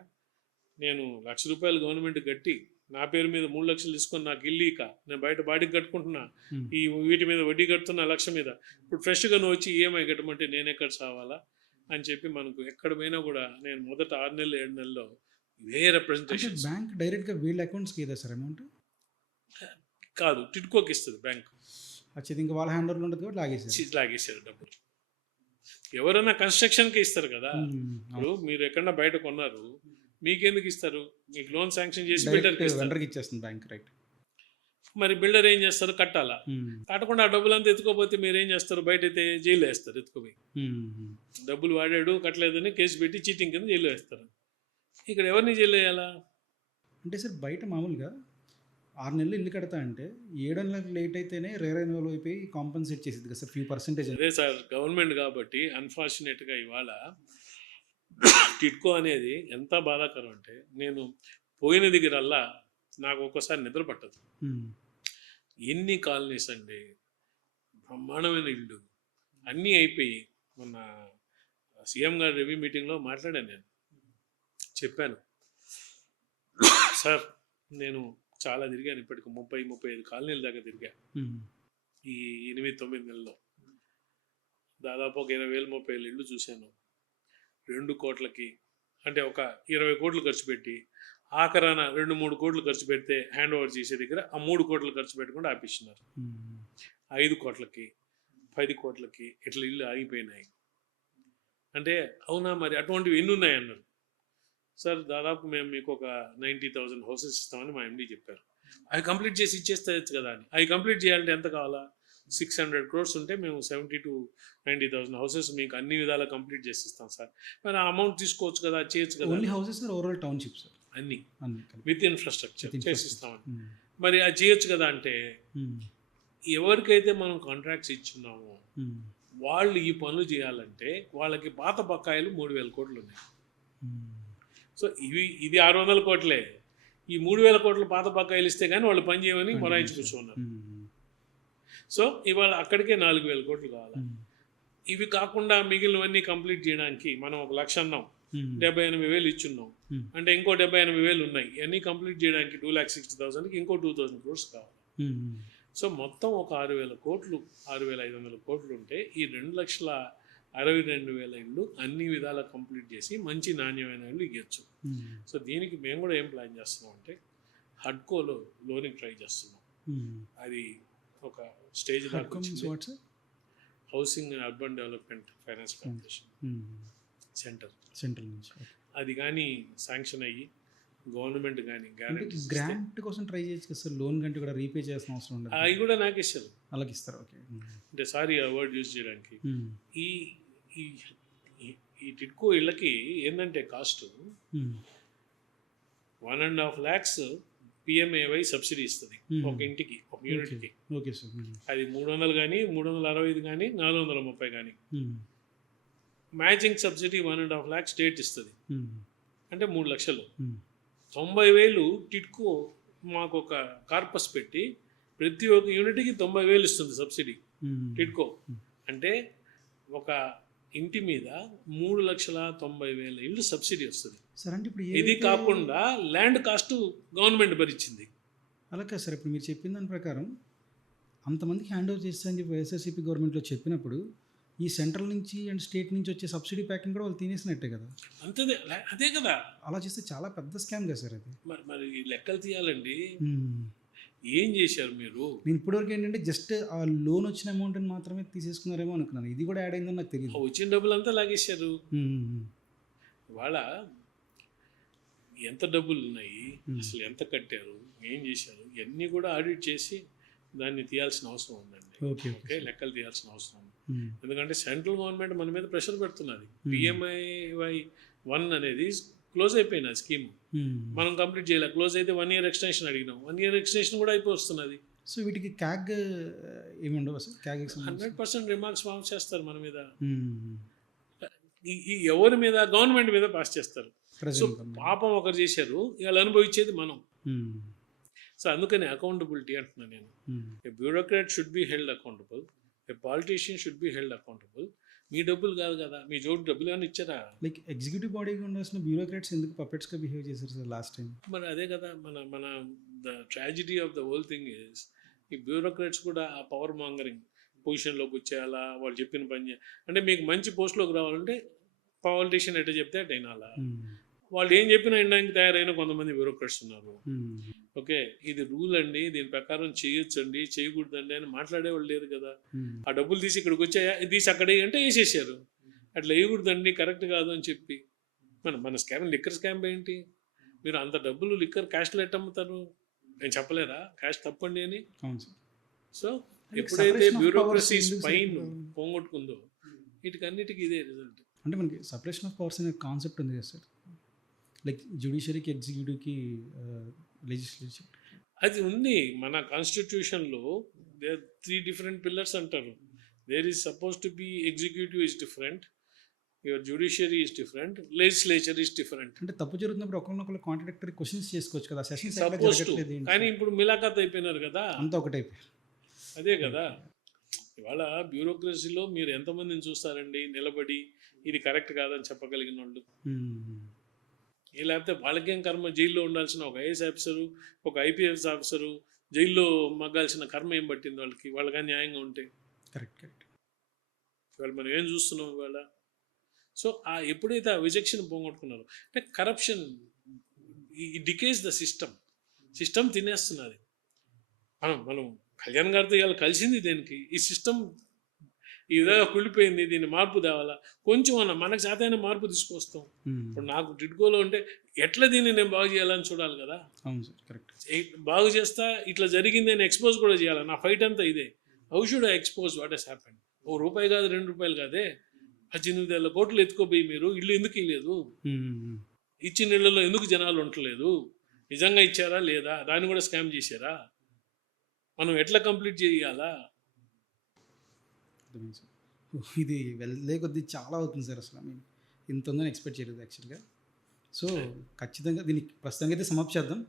నేను ₹1,00,000 గవర్నమెంట్ కట్టి నా పేరు మీద 3 లక్షలు తీసుకొని నాకు ఇల్లు ఇక నేను బయట బాడీకి కట్టుకుంటున్నా, ఈ వీటి మీద వడ్డీ కడుతున్నా 1,00,000 మీద. ఇప్పుడు ఫ్రెష్గా నువ్వు వచ్చి ఈఎంఐ కట్టమంటే నేను ఎక్కడ సావాలా అని చెప్పి మనకు ఎక్కడ పోయినా కూడా నేను మొదట 6 నెలలు 7 నెలల్లో ఇదే రిప్రజెంటేషన్. బ్యాంక్ డైరెక్ట్గా వీళ్ళ అకౌంట్స్కి ఇదే సార్ అమౌంట్ కాదు, టిట్కోకి ఇస్తుంది బ్యాంక్. వచ్చేది ఇంకా వాళ్ళ హ్యాండ్ ఓవర్లో ఉంటుంది కాబట్టి లాగేసారు డబ్బులు. ఎవరైనా కన్స్ట్రక్షన్కి ఇస్తారు కదా. ఇప్పుడు మీరు ఎక్కడన్నా బయట కొన్నారు, మీకెందుకు ఇస్తారు? మీకు లోన్ శాంక్షన్ చేసి వెండర్కి ఇచ్చేస్తుంది బ్యాంక్, రైట్? మరి బిల్డర్ ఏం చేస్తారు? కట్టాలా. కట్టకుండా ఆ డబ్బులంతా ఎత్తుకోపోతే మీరు ఏం చేస్తారు? బయట అయితే జైలు వేస్తారు. ఎత్తుకోపోయి డబ్బులు వాడాడు కట్టలేదని కేసు పెట్టి చీటింగ్ కింద జైలు వేస్తారు. ఇక్కడ ఎవరిని జైలు వేయాలా? అంటే సార్ బయట మామూలుగా 6 నెలలు ఇల్లు కడతా అంటే 7 నెలలకు లేట్ అయితేనే రెవెన్యూ అయిపోయి కాంపన్సేట్ చేసేది కదా సార్, ఫ్యూ పర్సెంటేజ్. అదే సార్ గవర్నమెంట్ కాబట్టి అన్ఫార్చునేట్గా ఇవాళ టిట్కో అనేది ఎంత బాధాకరం అంటే, నేను పోయిన దగ్గరల్లా నాకు ఒక్కోసారి నిద్ర పట్టదు. ఎన్ని కాలనీస్ అండి, బ్రహ్మాండమైన ఇల్లు అన్నీ అయిపోయి. మొన్న సీఎం గారి రివ్యూ మీటింగ్లో మాట్లాడాను, నేను చెప్పాను సార్ నేను చాలా తిరిగాను, ఇప్పటికి 30-35 కాలనీల దాకా తిరిగా ఈ 8-9 నెలల్లో. దాదాపు ఒక 20,000-30,000 ఇళ్ళు చూశాను. 2 కోట్లకి అంటే ఒక 20 కోట్లు ఖర్చు పెట్టి ఆఖరాన 2-3 కోట్లు ఖర్చు పెడితే హ్యాండ్ ఓవర్ చేసే దగ్గర ఆ 3 కోట్లు ఖర్చు పెట్టకుండా ఆపిస్తున్నారు. 5 కోట్లకి 10 కోట్లకి ఇట్లా ఇల్లు ఆగిపోయినాయి అంటే అవునా మరి అటువంటివి ఎన్ని ఉన్నాయి అన్నారు. సార్ దాదాపు మేము మీకు ఒక 90,000 హౌసెస్ ఇస్తామని మా ఎండి చెప్పారు. అవి కంప్లీట్ చేసి ఇచ్చేస్తే కదా అని. అవి కంప్లీట్ చేయాలంటే ఎంత కావాలా? 600 crores ఉంటే మేము 70 to 90,000 హౌసెస్ మీకు అన్ని విధాలా కంప్లీట్ చేసి ఇస్తాం సార్. మరి ఆ అమౌంట్ తీసుకోవచ్చు కదా, చేయొచ్చు కదా. Only houses sir, overall township sir, అన్ని అన్ని కలిపి. విత్ ఇన్ఫ్రాస్ట్రక్చర్ With చేసి infrastructure. ఇస్తామని. మరి అది చేయొచ్చు కదా అంటే ఎవరికైతే మనం కాంట్రాక్ట్స్ ఇచ్చున్నామో వాళ్ళు ఈ పనులు చేయాలంటే వాళ్ళకి పాత బకాయిలు 3,000 కోట్లు ఉన్నాయి. సో ఇది 600 కోట్లే. ఈ 3,000 కోట్ల పాత బకాయిలు ఇస్తే కానీ వాళ్ళు పని చేయమని మొరాయించి కూర్చున్నారు. సో ఇవాళ అక్కడికే 4,000 కోట్లు కావాలి. ఇవి కాకుండా మిగిలినవన్నీ కంప్లీట్ చేయడానికి మనం 1,00,000 అన్నాం, 78,000 ఇచ్చున్నాం అంటే ఇంకో 78,000 ఉన్నాయి. ఇవన్నీ కంప్లీట్ చేయడానికి 2,60,000కి ఇంకో 2,000 crores కావాలి. సో మొత్తం ఒక 6,000 కోట్లు, 6,500 కోట్లు ఉంటే ఈ 2,62,000 ఇళ్ళు అన్ని విధాలా కంప్లీట్ చేసి మంచి నాణ్యమైన ఇళ్ళు ఇవ్వచ్చు. సో దీనికి మేము కూడా ఏం ప్లాన్ చేస్తున్నాం అంటే హడ్కోలో లోనింగ్ ట్రై చేస్తున్నాం. అది ఒక స్టేజ్ దాకా housing and urban development finance corporation central నుంచి అది కానీ శాంక్షన్ అయ్యి గవర్నమెంట్ కానీ గ్రాంట్ కోసం ట్రై చేయొచ్చు కదా సార్. లోన్ కంటే కూడా రీపే చేయాల్సిన అవసరం ఉండదు. అవి కూడా నాకు ఇస్తారు. అలాగే ఇస్తారు. ఓకే. అంటే సారీ ఆ వర్డ్ యూజ్ చేయడానికి. ఈ ఈ టిడ్కో ఇళ్ళకి ఏంటంటే కాస్ట్ 1.5 lakhs PMAY సబ్సిడీ ఇస్తుంది ఒక ఇంటికి, ఒక యూనిట్కి. Okay sir. అది 300 కానీ 365 కానీ 430 కానీ. మ్యాచింగ్ సబ్సిడీ 1.5 lakhs స్టేట్ ఇస్తుంది అంటే 3 లక్షలు. 90,000 టిడ్కో మాకు ఒక కార్పస్ పెట్టి ప్రతి ఒక్క యూనిట్కి 90,000 ఇస్తుంది సబ్సిడీ టిడ్కో. అంటే ఒక ఇంటి మీద 3,90,000 ఇళ్ళు సబ్సిడీ వస్తుంది సార్. అంటే ఇప్పుడు ఇది కాకుండా ల్యాండ్ కాస్ట్ గవర్నమెంట్ భరించింది. అలాగే సార్. ఇప్పుడు మీరు చెప్పిన దాని ప్రకారం అంతమందికి హ్యాండ్ ఓవర్ చేస్తారని చెప్పి వైఎస్ఆర్సీపీ గవర్నమెంట్లో చెప్పినప్పుడు ఈ సెంట్రల్ నుంచి అండ్ స్టేట్ నుంచి వచ్చే సబ్సిడీ ప్యాకింగ్ కూడా వాళ్ళు తినేసినట్టే కదా. అంతే అదే కదా. అలా చేస్తే చాలా పెద్ద స్కామ్ కదా సార్ అది. మరి లెక్కలు తీయాలండి. ఏం చేశారు మీరు? నేను ఇప్పటివరకు ఏంటంటే జస్ట్ ఆ లోన్ వచ్చిన అమౌంట్ని మాత్రమే తీసేసుకున్నారేమో అనుకున్నాను. ఇది కూడా యాడ్ అయిందని నాకు తెలియదు. వచ్చిన డబ్బులు అంతా లాగేశారు. వాళ్ళ ఎంత డబ్బులు ఉన్నాయి, అసలు ఎంత కట్టారు, ఏం చేశారు, ఇవన్నీ కూడా ఆడిట్ చేసి దాన్ని తీయాల్సిన అవసరం ఉందండి. ఓకే, లెక్కలు తీయాల్సిన అవసరం ఉంది. ఎందుకంటే సెంట్రల్ గవర్నమెంట్ మన మీద ప్రెషర్ పెడుతున్నది. PMAY 1 అనేది క్లోజ్ అయిపోయిన స్కీమ్ మనం కంప్లీట్ చేయలే. క్లోజ్ అయితే 1 year ఎక్స్టెన్షన్ అడిగినాం. 1 year ఎక్స్టెన్షన్ కూడా అయిపోతున్నది. సో వీటికి క్యాగ్ ఏమి ఉండవు సార్? క్యాగ్ 100% రిమార్క్స్ పాస్ చేస్తారు మన మీద. ఈ ఎవరి మీద? గవర్నమెంట్ మీద పాస్ చేస్తారు. సో పాపం ఒకరు చేశారు, ఇవాళ అనుభవించేది మనం. సో అందుకని అకౌంటబిలిటీ అంటున్నాను నేను. A bureaucrat should be held accountable, a politician should be held accountable. మీ డబ్బులు కాదు కదా, మీ జోడు డబ్బులు ఏమైనా ఇచ్చారా? లైక్ ఎగ్జిక్యూటివ్ బాడీగా ఉండాల్సిన బ్యూరోక్రాట్స్ ఎందుకు పపెట్స్గా బిహేవ్ చేశారు సార్ లాస్ట్ టైం? మరి అదే కదా మన the tragedy of the whole thing is ఈ బ్యూరోక్రాట్స్ కూడా ఆ పవర్ మాంగరింగ్ పొజిషన్లోకి వచ్చేయాలా, వాళ్ళు చెప్పిన పని అంటే మీకు మంచి పోస్ట్లోకి రావాలంటే పాలిటీషియన్ ఎట్లా చెప్తే అట్ అయినాలా. వాళ్ళు ఏం చెప్పినా వినడానికి తయారైన కొంతమంది బ్యూరోక్రాట్స్ ఉన్నారు. ఓకే, ఇది రూల్ అండి, దీని ప్రకారం చేయొచ్చండి, చేయకూడదండి అని మాట్లాడేవాళ్ళు లేరు కదా. ఆ డబ్బులు తీసి ఇక్కడికి వచ్చాయా, తీసి అక్కడ అంటే వేసేసారు. అట్లా వేయకూడదండి, కరెక్ట్ కాదు అని చెప్పి మన స్కామ్, లిక్కర్ స్కామ్ ఏంటి? మీరు అంత డబ్బులు లిక్కర్ క్యాష్లో ఎట్ట అమ్ముతారు? నేను చెప్పలేరా క్యాష్ తప్పండి అని? సో ఎప్పుడైతే బ్యూరోక్రసీ స్పైన్ పోగొట్టుకుందో వీటికన్నిటికీ ఇదే రిజల్ట్. అంటే మనకి సపరేషన్ ఆఫ్ పవర్స్ అనే కాన్సెప్ట్ ఉంది కదా సార్. లైక్ జ్యుడిషియరీకి, ఎగ్జిక్యూటివ్కి, లెజిస్లేచర్ అది ఉంది మన కాన్స్టిట్యూషన్లో. దేర్ 3 different pillars అంటారు. There is suppose to be executive is different, your judiciary is different, legislature is different. అంటే తప్పు జరుగుతున్నప్పుడు ఒకరినొకరు కాంట్రాడిక్టరీ క్వశ్చన్స్ చేసుకోవచ్చు కదా. సెషన్స్ కానీ ఇప్పుడు మిలాఖత్ అయిపోయినారు కదా, అంతా ఒకటైపోయి. అదే కదా. ఇవాళ బ్యూరోక్రసీలో మీరు ఎంతమందిని చూస్తారండి నిలబడి ఇది కరెక్ట్ కాదని చెప్పగలిగిన వాళ్ళు? లేకపోతే వాళ్ళకేం కర్మ, జైల్లో ఉండాల్సిన ఒక ఐఏఎస్ ఆఫీసరు, ఒక IPS ఆఫీసరు జైల్లో మగ్గాల్సిన కర్మ ఏం పట్టింది వాళ్ళకి? వాళ్ళకి న్యాయంగా ఉంటే కరెక్ట్. ఇవాళ మనం ఏం చూస్తున్నాం ఇవాళ? సో ఎప్పుడైతే ఆ విచక్షణ పోగొట్టుకున్నారో అంటే కరప్షన్ ఈ డికేస్ ద సిస్టమ్ తినేస్తున్నది. మనం కళ్యాణ్ గారితో ఇవాళ కలిసింది దేనికి? ఈ సిస్టమ్ ఈ విధంగా కుళ్ళిపోయింది, దీన్ని మార్పు తేవాలా, కొంచెం అన్న మనకు చేతైన మార్పు తీసుకొస్తాం. ఇప్పుడు నాకు టిడ్కోలో ఉంటే ఎట్లా దీన్ని నేను బాగు చేయాలని చూడాలి కదా. అవును సార్, కరెక్ట్. బాగు చేస్తా, ఇట్లా జరిగింది అని ఎక్స్పోజ్ కూడా చేయాలి. నా ఫైట్ అంతా ఇదే. How should I expose what has happened. రూపాయి కాదు, ₹2 కాదే, 18,000 కోట్లు ఎత్తుకోపోయి మీరు ఇల్లు ఎందుకు ఇవ్వలేదు, ఇచ్చిన ఇళ్లలో ఎందుకు జనాలు ఉండలేదు, నిజంగా ఇచ్చారా లేదా, దాన్ని కూడా స్కామ్ చేశారా, మనం ఎట్లా కంప్లీట్ చేయాలా. అర్థమైంది సార్. ఇది వెళ్ళే కొద్దీ చాలా అవుతుంది సార్. అసలు మేము ఇంత ఉందని ఎక్స్పెక్ట్ చేయలేదు యాక్చువల్గా. సో ఖచ్చితంగా దీనికి ప్రస్తుతంగా అయితే సమాప్తి చేద్దాం.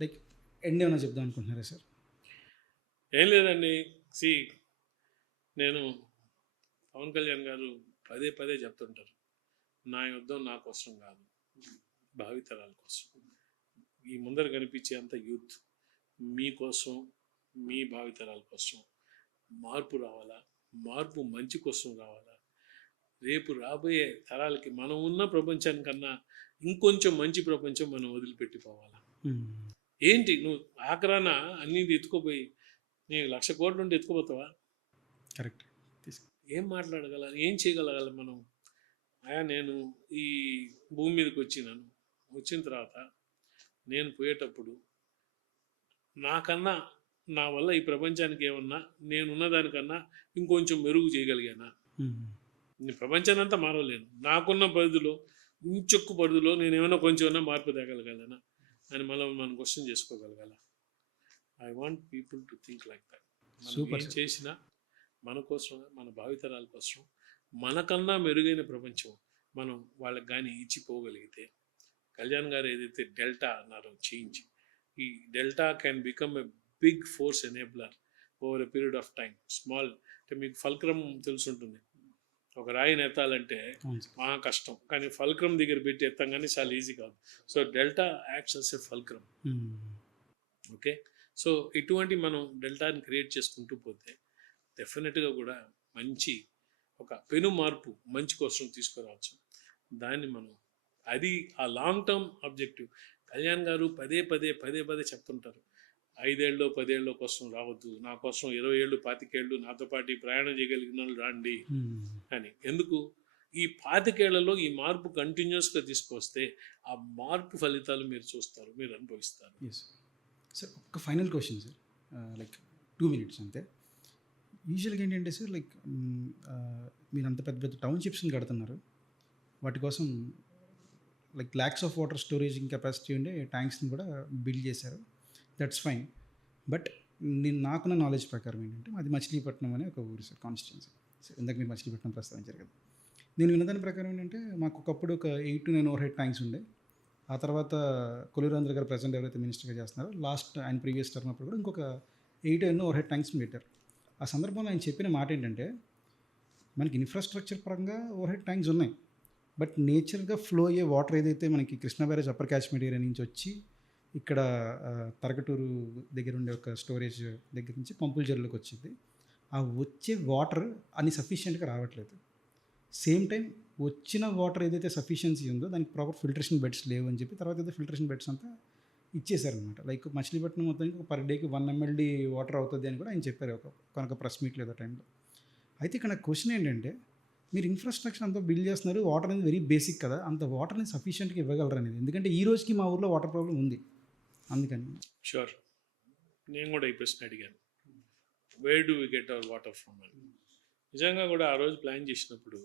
లైక్ ఎండ్ ఏమైనా చెప్దాం అనుకుంటున్నారా సార్? ఏం లేదండి. నేను పవన్ కళ్యాణ్ గారు పదే పదే చెప్తుంటారు, నా యుద్ధం నా కోసం కాదు, భావితరాల కోసం. ఈ ముందర కనిపించే అంత యూత్ మీకోసం, మీ భావితరాల కోసం మార్పు రావాలా, మార్పు మంచి కోసం రావాలా, రేపు రాబోయే తరాలకి మనం ఉన్న ప్రపంచానికన్నా ఇంకొంచెం మంచి ప్రపంచం మనం వదిలిపెట్టిపోవాలా. ఏంటి నువ్వు ఆఖరాన అన్నీ ఎత్తుకుపోయి నీకు 1,00,000 కోట్లు ఉంటే ఎత్తుకుపోతావా? కరెక్ట్. ఏం మాట్లాడగల, ఏం చేయగలగాలి మనం? నేను ఈ భూమి మీదకి వచ్చిన తర్వాత నేను పోయేటప్పుడు నాకన్నా, నా వల్ల ఈ ప్రపంచానికి ఏమన్నా నేనున్న దానికన్నా ఇంకొంచెం మెరుగు చేయగలిగానా? నేను ప్రపంచాన్ని అంతా మారలేను, నాకున్న పరిధిలో ఇంచొక్కు పరిధిలో నేను ఏమైనా కొంచెం మార్పు తేగలగాలనా అని మనం క్వశ్చన్ చేసుకోగలగాల. I want people to think like that. మనం ఏం చేసినా మన కోసం, మన భావితరాల కోసం, మనకన్నా మెరుగైన ప్రపంచం మనం వాళ్ళకి కానీ ఇచ్చిపోగలిగితే, కళ్యాణ్ గారు ఏదైతే డెల్టా అన్నారో చేంజ్, ఈ delta can become a big force enabler over a period of time. Small అంటే మీకు ఫల్క్రమ్ తెలుసుంటుంది, ఒక రాయిని ఎత్తాలంటే మహా కష్టం, కానీ ఫల్క్రమ్ దగ్గర పెట్టి ఎత్తాం కానీ చాలా ఈజీ కాదు. సో డెల్టా యాక్ట్స్ అస్ ఎ ఫల్క్రమ్. ఓకే, సో ఇటువంటి మనం డెల్టాని క్రియేట్ చేసుకుంటూ పోతే డెఫినెట్గా కూడా మంచి ఒక పెను మార్పు మంచి కోసం తీసుకురావచ్చు. దాన్ని మనం, అది ఆ లాంగ్ టర్మ్ ఆబ్జెక్టివ్. కళ్యాణ్ గారు పదే పదే చెప్తుంటారు, 5 ఏళ్ళు 10 ఏళ్ళ కోసం రావద్దు, నా కోసం 20 ఏళ్ళు 25 ఏళ్ళు నాతో పాటు ప్రయాణం చేయగలిగిన వాళ్ళు రాండి అని. ఎందుకు? ఈ 25 ఏళ్లలో ఈ మార్పు కంటిన్యూస్గా తీసుకొస్తే ఆ మార్పు ఫలితాలు మీరు చూస్తారు, మీరు అనుభవిస్తారు. సార్ ఒక final question sir, like 2 minutes అంతే. యూజువల్గా ఏంటంటే సార్, లైక్ మీరు అంత పెద్ద టౌన్షిప్స్ని కడుతున్నారు, వాటి కోసం like lakhs of water storaging capacity ఉండే ట్యాంక్స్ని కూడా బిల్డ్ చేశారు. That's fine. బట్ నాకున్న నాలెడ్జ్ ప్రకారం ఏంటంటే అది మచిలీపట్నం అనే ఒక ఊరు సార్, కాన్స్టిట్యున్సీ. సో ఇందాక మీరు మచిలీపట్నం ప్రస్తావించారు కదా, నేను విన్నదాని ప్రకారం ఏంటంటే మాకు ఒకప్పుడు ఒక 8 to 9 ఓవర్ హెడ్ ట్యాంక్స్ ఉండే. ఆ తర్వాత కొల్లురాంధ్ర గారు ప్రజెంట్ ఎవరైతే మినిస్టర్గా చేస్తున్నారో, లాస్ట్ ఆయన ప్రీవియస్ టర్మ్ అప్పుడు కూడా ఇంకొక 8 or 9 ఓవర్ హెడ్ ట్యాంక్స్ పెట్టారు. ఆ సందర్భంలో ఆయన చెప్పిన మాట ఏంటంటే, మనకి ఇన్ఫ్రాస్ట్రక్చర్ పరంగా ఓవర్ హెడ్ ట్యాంక్స్ ఉన్నాయి, బట్ నేచర్గా ఫ్లో అయ్యే వాటర్ ఏదైతే మనకి Krishna barrage upper catchment area నుంచి వచ్చి ఇక్కడ తరగటూరు దగ్గర ఉండే ఒక స్టోరేజ్ దగ్గర నుంచి పంపుల చెరువులోకి వచ్చింది, ఆ వచ్చే వాటర్ అన్ని సఫిషియెంట్గా రావట్లేదు. సేమ్ టైం వచ్చిన వాటర్ ఏదైతే సఫిషియన్సీ ఉందో దానికి ప్రాపర్ ఫిల్టరేషన్ బెడ్స్ లేవు అని చెప్పి తర్వాత ఏదో ఫిల్టరేషన్ బెడ్స్ అంతా ఇచ్చేసారనమాట. లైక్ మచిలీపట్నం మొత్తానికి పర్ డేకి 1 MLD వాటర్ అవుతుంది అని కూడా ఆయన చెప్పారు ఒక ప్రెస్ మీట్ లేదా టైంలో. అయితే ఇక్కడ క్వశ్చన్ ఏంటంటే, మీరు ఇన్ఫ్రాస్ట్రక్చర్ అంతా బిల్డ్ చేస్తున్నారు, వాటర్ అనేది వెరీ బేసిక్ కదా, అంత వాటర్ని సఫిషియెంట్గా ఇవ్వగలరు అనేది. ఎందుకంటే ఈ రోజుకి మా ఊర్లో వాటర్ ప్రాబ్లం ఉంది, అందుకని. షూర్, నేను కూడా ఈ ప్రశ్న అడిగాను, where do we get our water from అని. నిజంగా కూడా ఆ రోజు ప్లాన్ చేసినప్పుడు,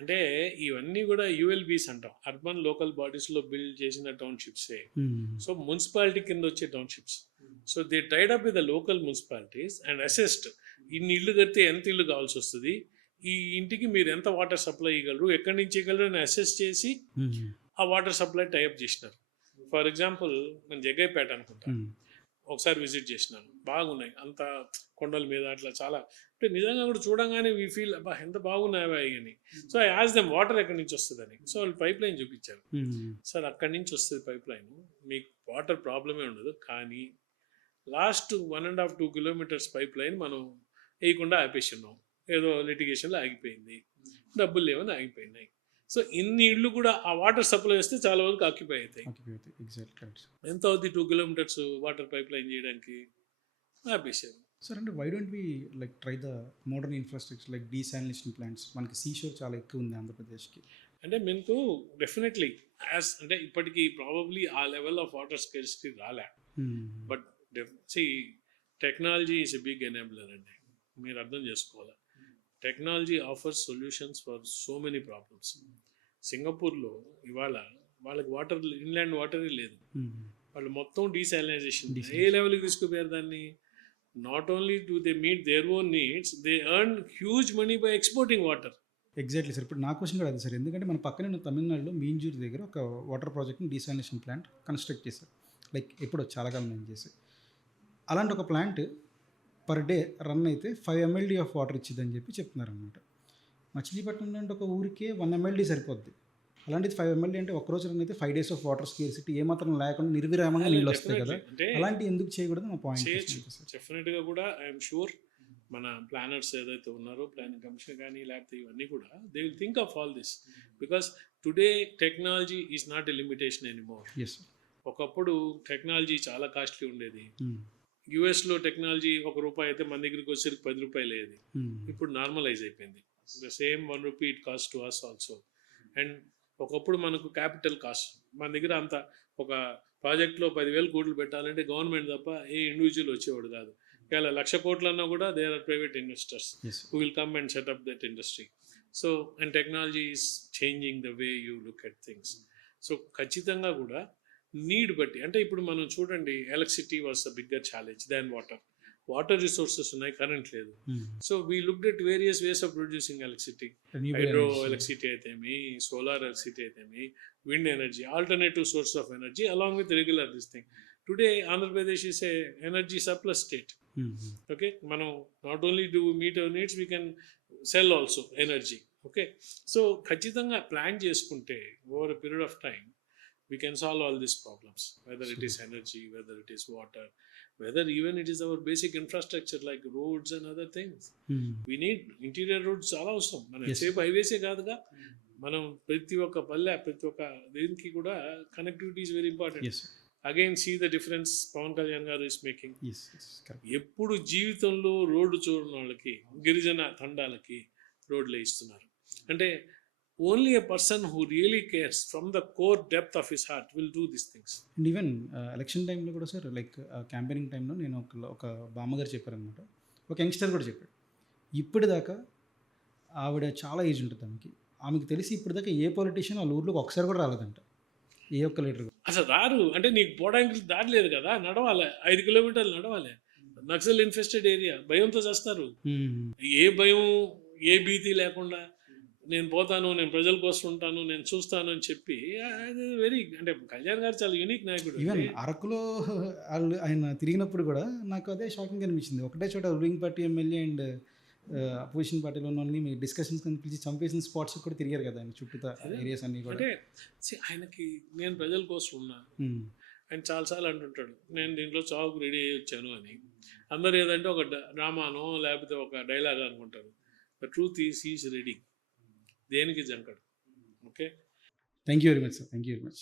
అంటే ఇవన్నీ కూడా యుఎల్బీస్ అంటాం, అర్బన్ లోకల్ బాడీస్లో బిల్డ్ చేసిన టౌన్షిప్సే. సో మున్సిపాలిటీ కింద వచ్చే townships. So they tied up with the local municipalities and assessed, ఇన్ని ఇల్లు కడితే ఎంత ఇల్లు కావాల్సి వస్తుంది, ఈ ఇంటికి మీరు ఎంత వాటర్ సప్లై ఇవ్వగలరు, ఎక్కడి నుంచి ఇవ్వగలరు అని అసెస్ చేసి ఆ వాటర్ సప్లై టైఅప్ చేసినారు. ఫర్ ఎగ్జాంపుల్ నేను జగ్గైపేట అనుకుంటాను, ఒకసారి విజిట్ చేసినాను, బాగున్నాయి అంత కొండల మీద అట్లా చాలా, అంటే నిజంగా కూడా చూడంగానే వీ ఫీల్ అబ్బా ఎంత బాగున్నాయి అని. So I asked them water ఎక్కడి నుంచి వస్తుందని. సో వాళ్ళు పైప్ లైన్ చూపించారు, సార్ అక్కడి నుంచి వస్తుంది పైప్ లైన్, మీకు వాటర్ ప్రాబ్లమే ఉండదు, కానీ లాస్ట్ 1.5-2 kilometers పైప్ లైన్ మనం వేయకుండా ఆపేసిన్నాం, ఏదో లిటిగేషన్లో ఆగిపోయింది, డబ్బులు లేవని ఆగిపోయినాయి. సో ఇన్ని ఇళ్ళు కూడా ఆ వాటర్ సప్లై వస్తే చాలా వరకు ఆక్యుపై అవుతాయి. ఎంత అవుతుంది 2 kilometers వాటర్ పైప్ లైన్ చేయడానికి? ఆపేశారు. సార్ అంటే why don't we like try the modern infrastructure like desalination plants? మనకి సీ షోర్ చాలా ఎక్కువ ఉంది ఆంధ్రప్రదేశ్కి. అంటే మీకు డెఫినెట్లీ అంటే ఇప్పటికీ ప్రాబబ్లీ ఆ లెవెల్ ఆఫ్ వాటర్ స్కేర్సిటీ రాలే. But technology is a big enabler అండి. మీరు అర్థం చేసుకోవాలి, technology offers solutions for so many problems. సింగపూర్లో ఇవాళ వాళ్ళకి ఇన్లాండ్ వాటరే లేదు. వాళ్ళు మొత్తం డీసాలినైజేషన్ ఏ లెవెల్కి తీసుకుపోయారు దాన్ని. Not only do they meet their own needs, they earn huge money by exporting water. Exactly sir. ఇప్పుడు నా క్వశ్చన్ కూడా అదే సార్. ఎందుకంటే మన పక్కనే ఉన్న తమిళనాడులో మీంజూరు దగ్గర ఒక వాటర్ ప్రాజెక్ట్ని డీసాలినేషన్ ప్లాంట్ కన్స్ట్రక్ట్ చేశారు. లైక్ ఎప్పుడో చాలా కాలం నేను చేసి. అలాంటి ఒక ప్లాంట్ పర్ డే రన్ అయితే 5 mld ఆఫ్ వాటర్ ఇచ్చిద్దని చెప్పి చెప్తున్నారనమాట. మచిలీపట్నం అంటే ఒక ఊరికే 1 mld సరిపోద్ది. అలాంటిది 5 mld అంటే ఒక్కరోజు రన్ అయితే 5 days ఆఫ్ వాటర్ స్కేర్సిటీ ఏమాత్రం లేకుండా నిర్విరామంగా నీళ్ళు వస్తాయి కదా. అంటే అలాంటి ఎందుకు చేయకూడదు నా పాయింట్. డెఫినెట్గా కూడా ఐఎమ్ షూర్ మన ప్లానర్స్ ఏదైతే ఉన్నారో, ప్లానింగ్ కమిషన్ కానీ లేకపోతే ఇవన్నీ కూడా they will think of all this. Because today technology is not a limitation anymore. ఒకప్పుడు టెక్నాలజీ చాలా కాస్ట్లీ ఉండేది. యుఎస్లో టెక్నాలజీ ₹1 అయితే మన దగ్గరికి వచ్చేసరికి ₹10 అయ్యేది. ఇప్పుడు నార్మలైజ్ అయిపోయింది. The same ₹1 it cost to us also. And ఒకప్పుడు మనకు క్యాపిటల్ కాస్ట్ మన దగ్గర అంత ఒక ప్రాజెక్ట్లో 10,000 కోట్లు పెట్టాలంటే గవర్నమెంట్ తప్ప ఏ ఇండివిజువల్ వచ్చేవాడు కాదు. ఇలా 1,00,000 కోట్లన్నా కూడా they are private investors who will come and set up that industry. So and technology is changing the way you look at things. So ఖచ్చితంగా కూడా నీడ్ బట్టి, అంటే ఇప్పుడు మనం చూడండి, electricity was the bigger challenge than water resources ఉన్నాయి, current లేదు. So we looked at various ways of producing electricity. Hydro electricity అయితేమి, సోలార్ ఎలక్ట్రిసిటీ అయితేమి, wind energy, alternative source of energy along with regular this thing. Today Andhra Pradesh is a energy surplus state. Okay, మనం not only do meet our needs, we can sell also energy. Okay, so ఖచ్చితంగా plan చేసుకుంటే over a period of time we can solve all these problems, whether it is energy, whether it is water, whether even it is our basic infrastructure like roads and other things. We need interior roads చాలా అవసరం. మన సేపు హైవేసే కాదుగా, మనం ప్రతి ఒక్క పల్లె, ప్రతి ఒక్క దీనికి కూడా connectivity is very important. Again see the difference Pawan Kalyan గారు ఈస్ మేకింగ్. ఎప్పుడు జీవితంలో రోడ్డు చూడని వాళ్ళకి, గిరిజన తండాలకి రోడ్లు వేయిస్తున్నారు. అంటే only a person who really cares from the core depth of his heart will do these things. And even election టైంలో కూడా సార్, లైక్ క్యాంపెయినింగ్ టైంలో నేను ఒక బామ్మగారు చెప్పారనమాట, ఒక యంగ్స్టర్ కూడా చెప్పాడు. ఇప్పటిదాకా ఆవిడ చాలా ఏజ్ ఉంటుంది ఆమెకు తెలిసి ఇప్పటిదాకా ఏ పొలిటీషియన్ వాళ్ళ ఊర్లోకి ఒకసారి కూడా రాలేదంట, ఏ ఒక్క లీడర్ అసలు రారు. అంటే నీకు పోవడానికి దారి లేదు కదా, నడవాలి, 5 కిలోమీటర్లు నడవాలి. నక్సల్ ఇన్ఫెస్టెడ్ ఏరియా, భయంతో చేస్తారు. ఏ భయం, ఏ భీతి లేకుండా నేను పోతాను, నేను ప్రజల కోసం ఉంటాను, నేను చూస్తాను అని చెప్పి వెరీ, అంటే కళ్యాణ్ గారు చాలా యూనిక్ నాయకుడు. ఈవెన్ అరకులో ఆయన తిరిగినప్పుడు కూడా నాకు అదే షాకింగ్ అనిపించింది. ఒకటే చోట ruling party MLA and opposition పార్టీలో ఉన్న వాళ్ళని మీ డిస్కషన్స్ కనిపించి చంపేసిన స్పాట్స్ కూడా తిరిగారు కదా ఆయన చుట్టూ ఏరియాస్ అన్ని కూడా. అంటే ఆయనకి నేను ప్రజల కోసం ఉన్నా, ఆయన చాలాసార్లు అంటుంటాడు నేను దీంట్లో చావుకు రెడీ అయ్యి వచ్చాను అని. అందరూ ఏదంటే ఒక డ్రామానో లేకపోతే ఒక డైలాగ్ అనుకుంటారు. ద ట్రూత్ ఈజ్ రెడీ, దేనికి జంకడు. Okay, thank you very much sir. Thank you very much.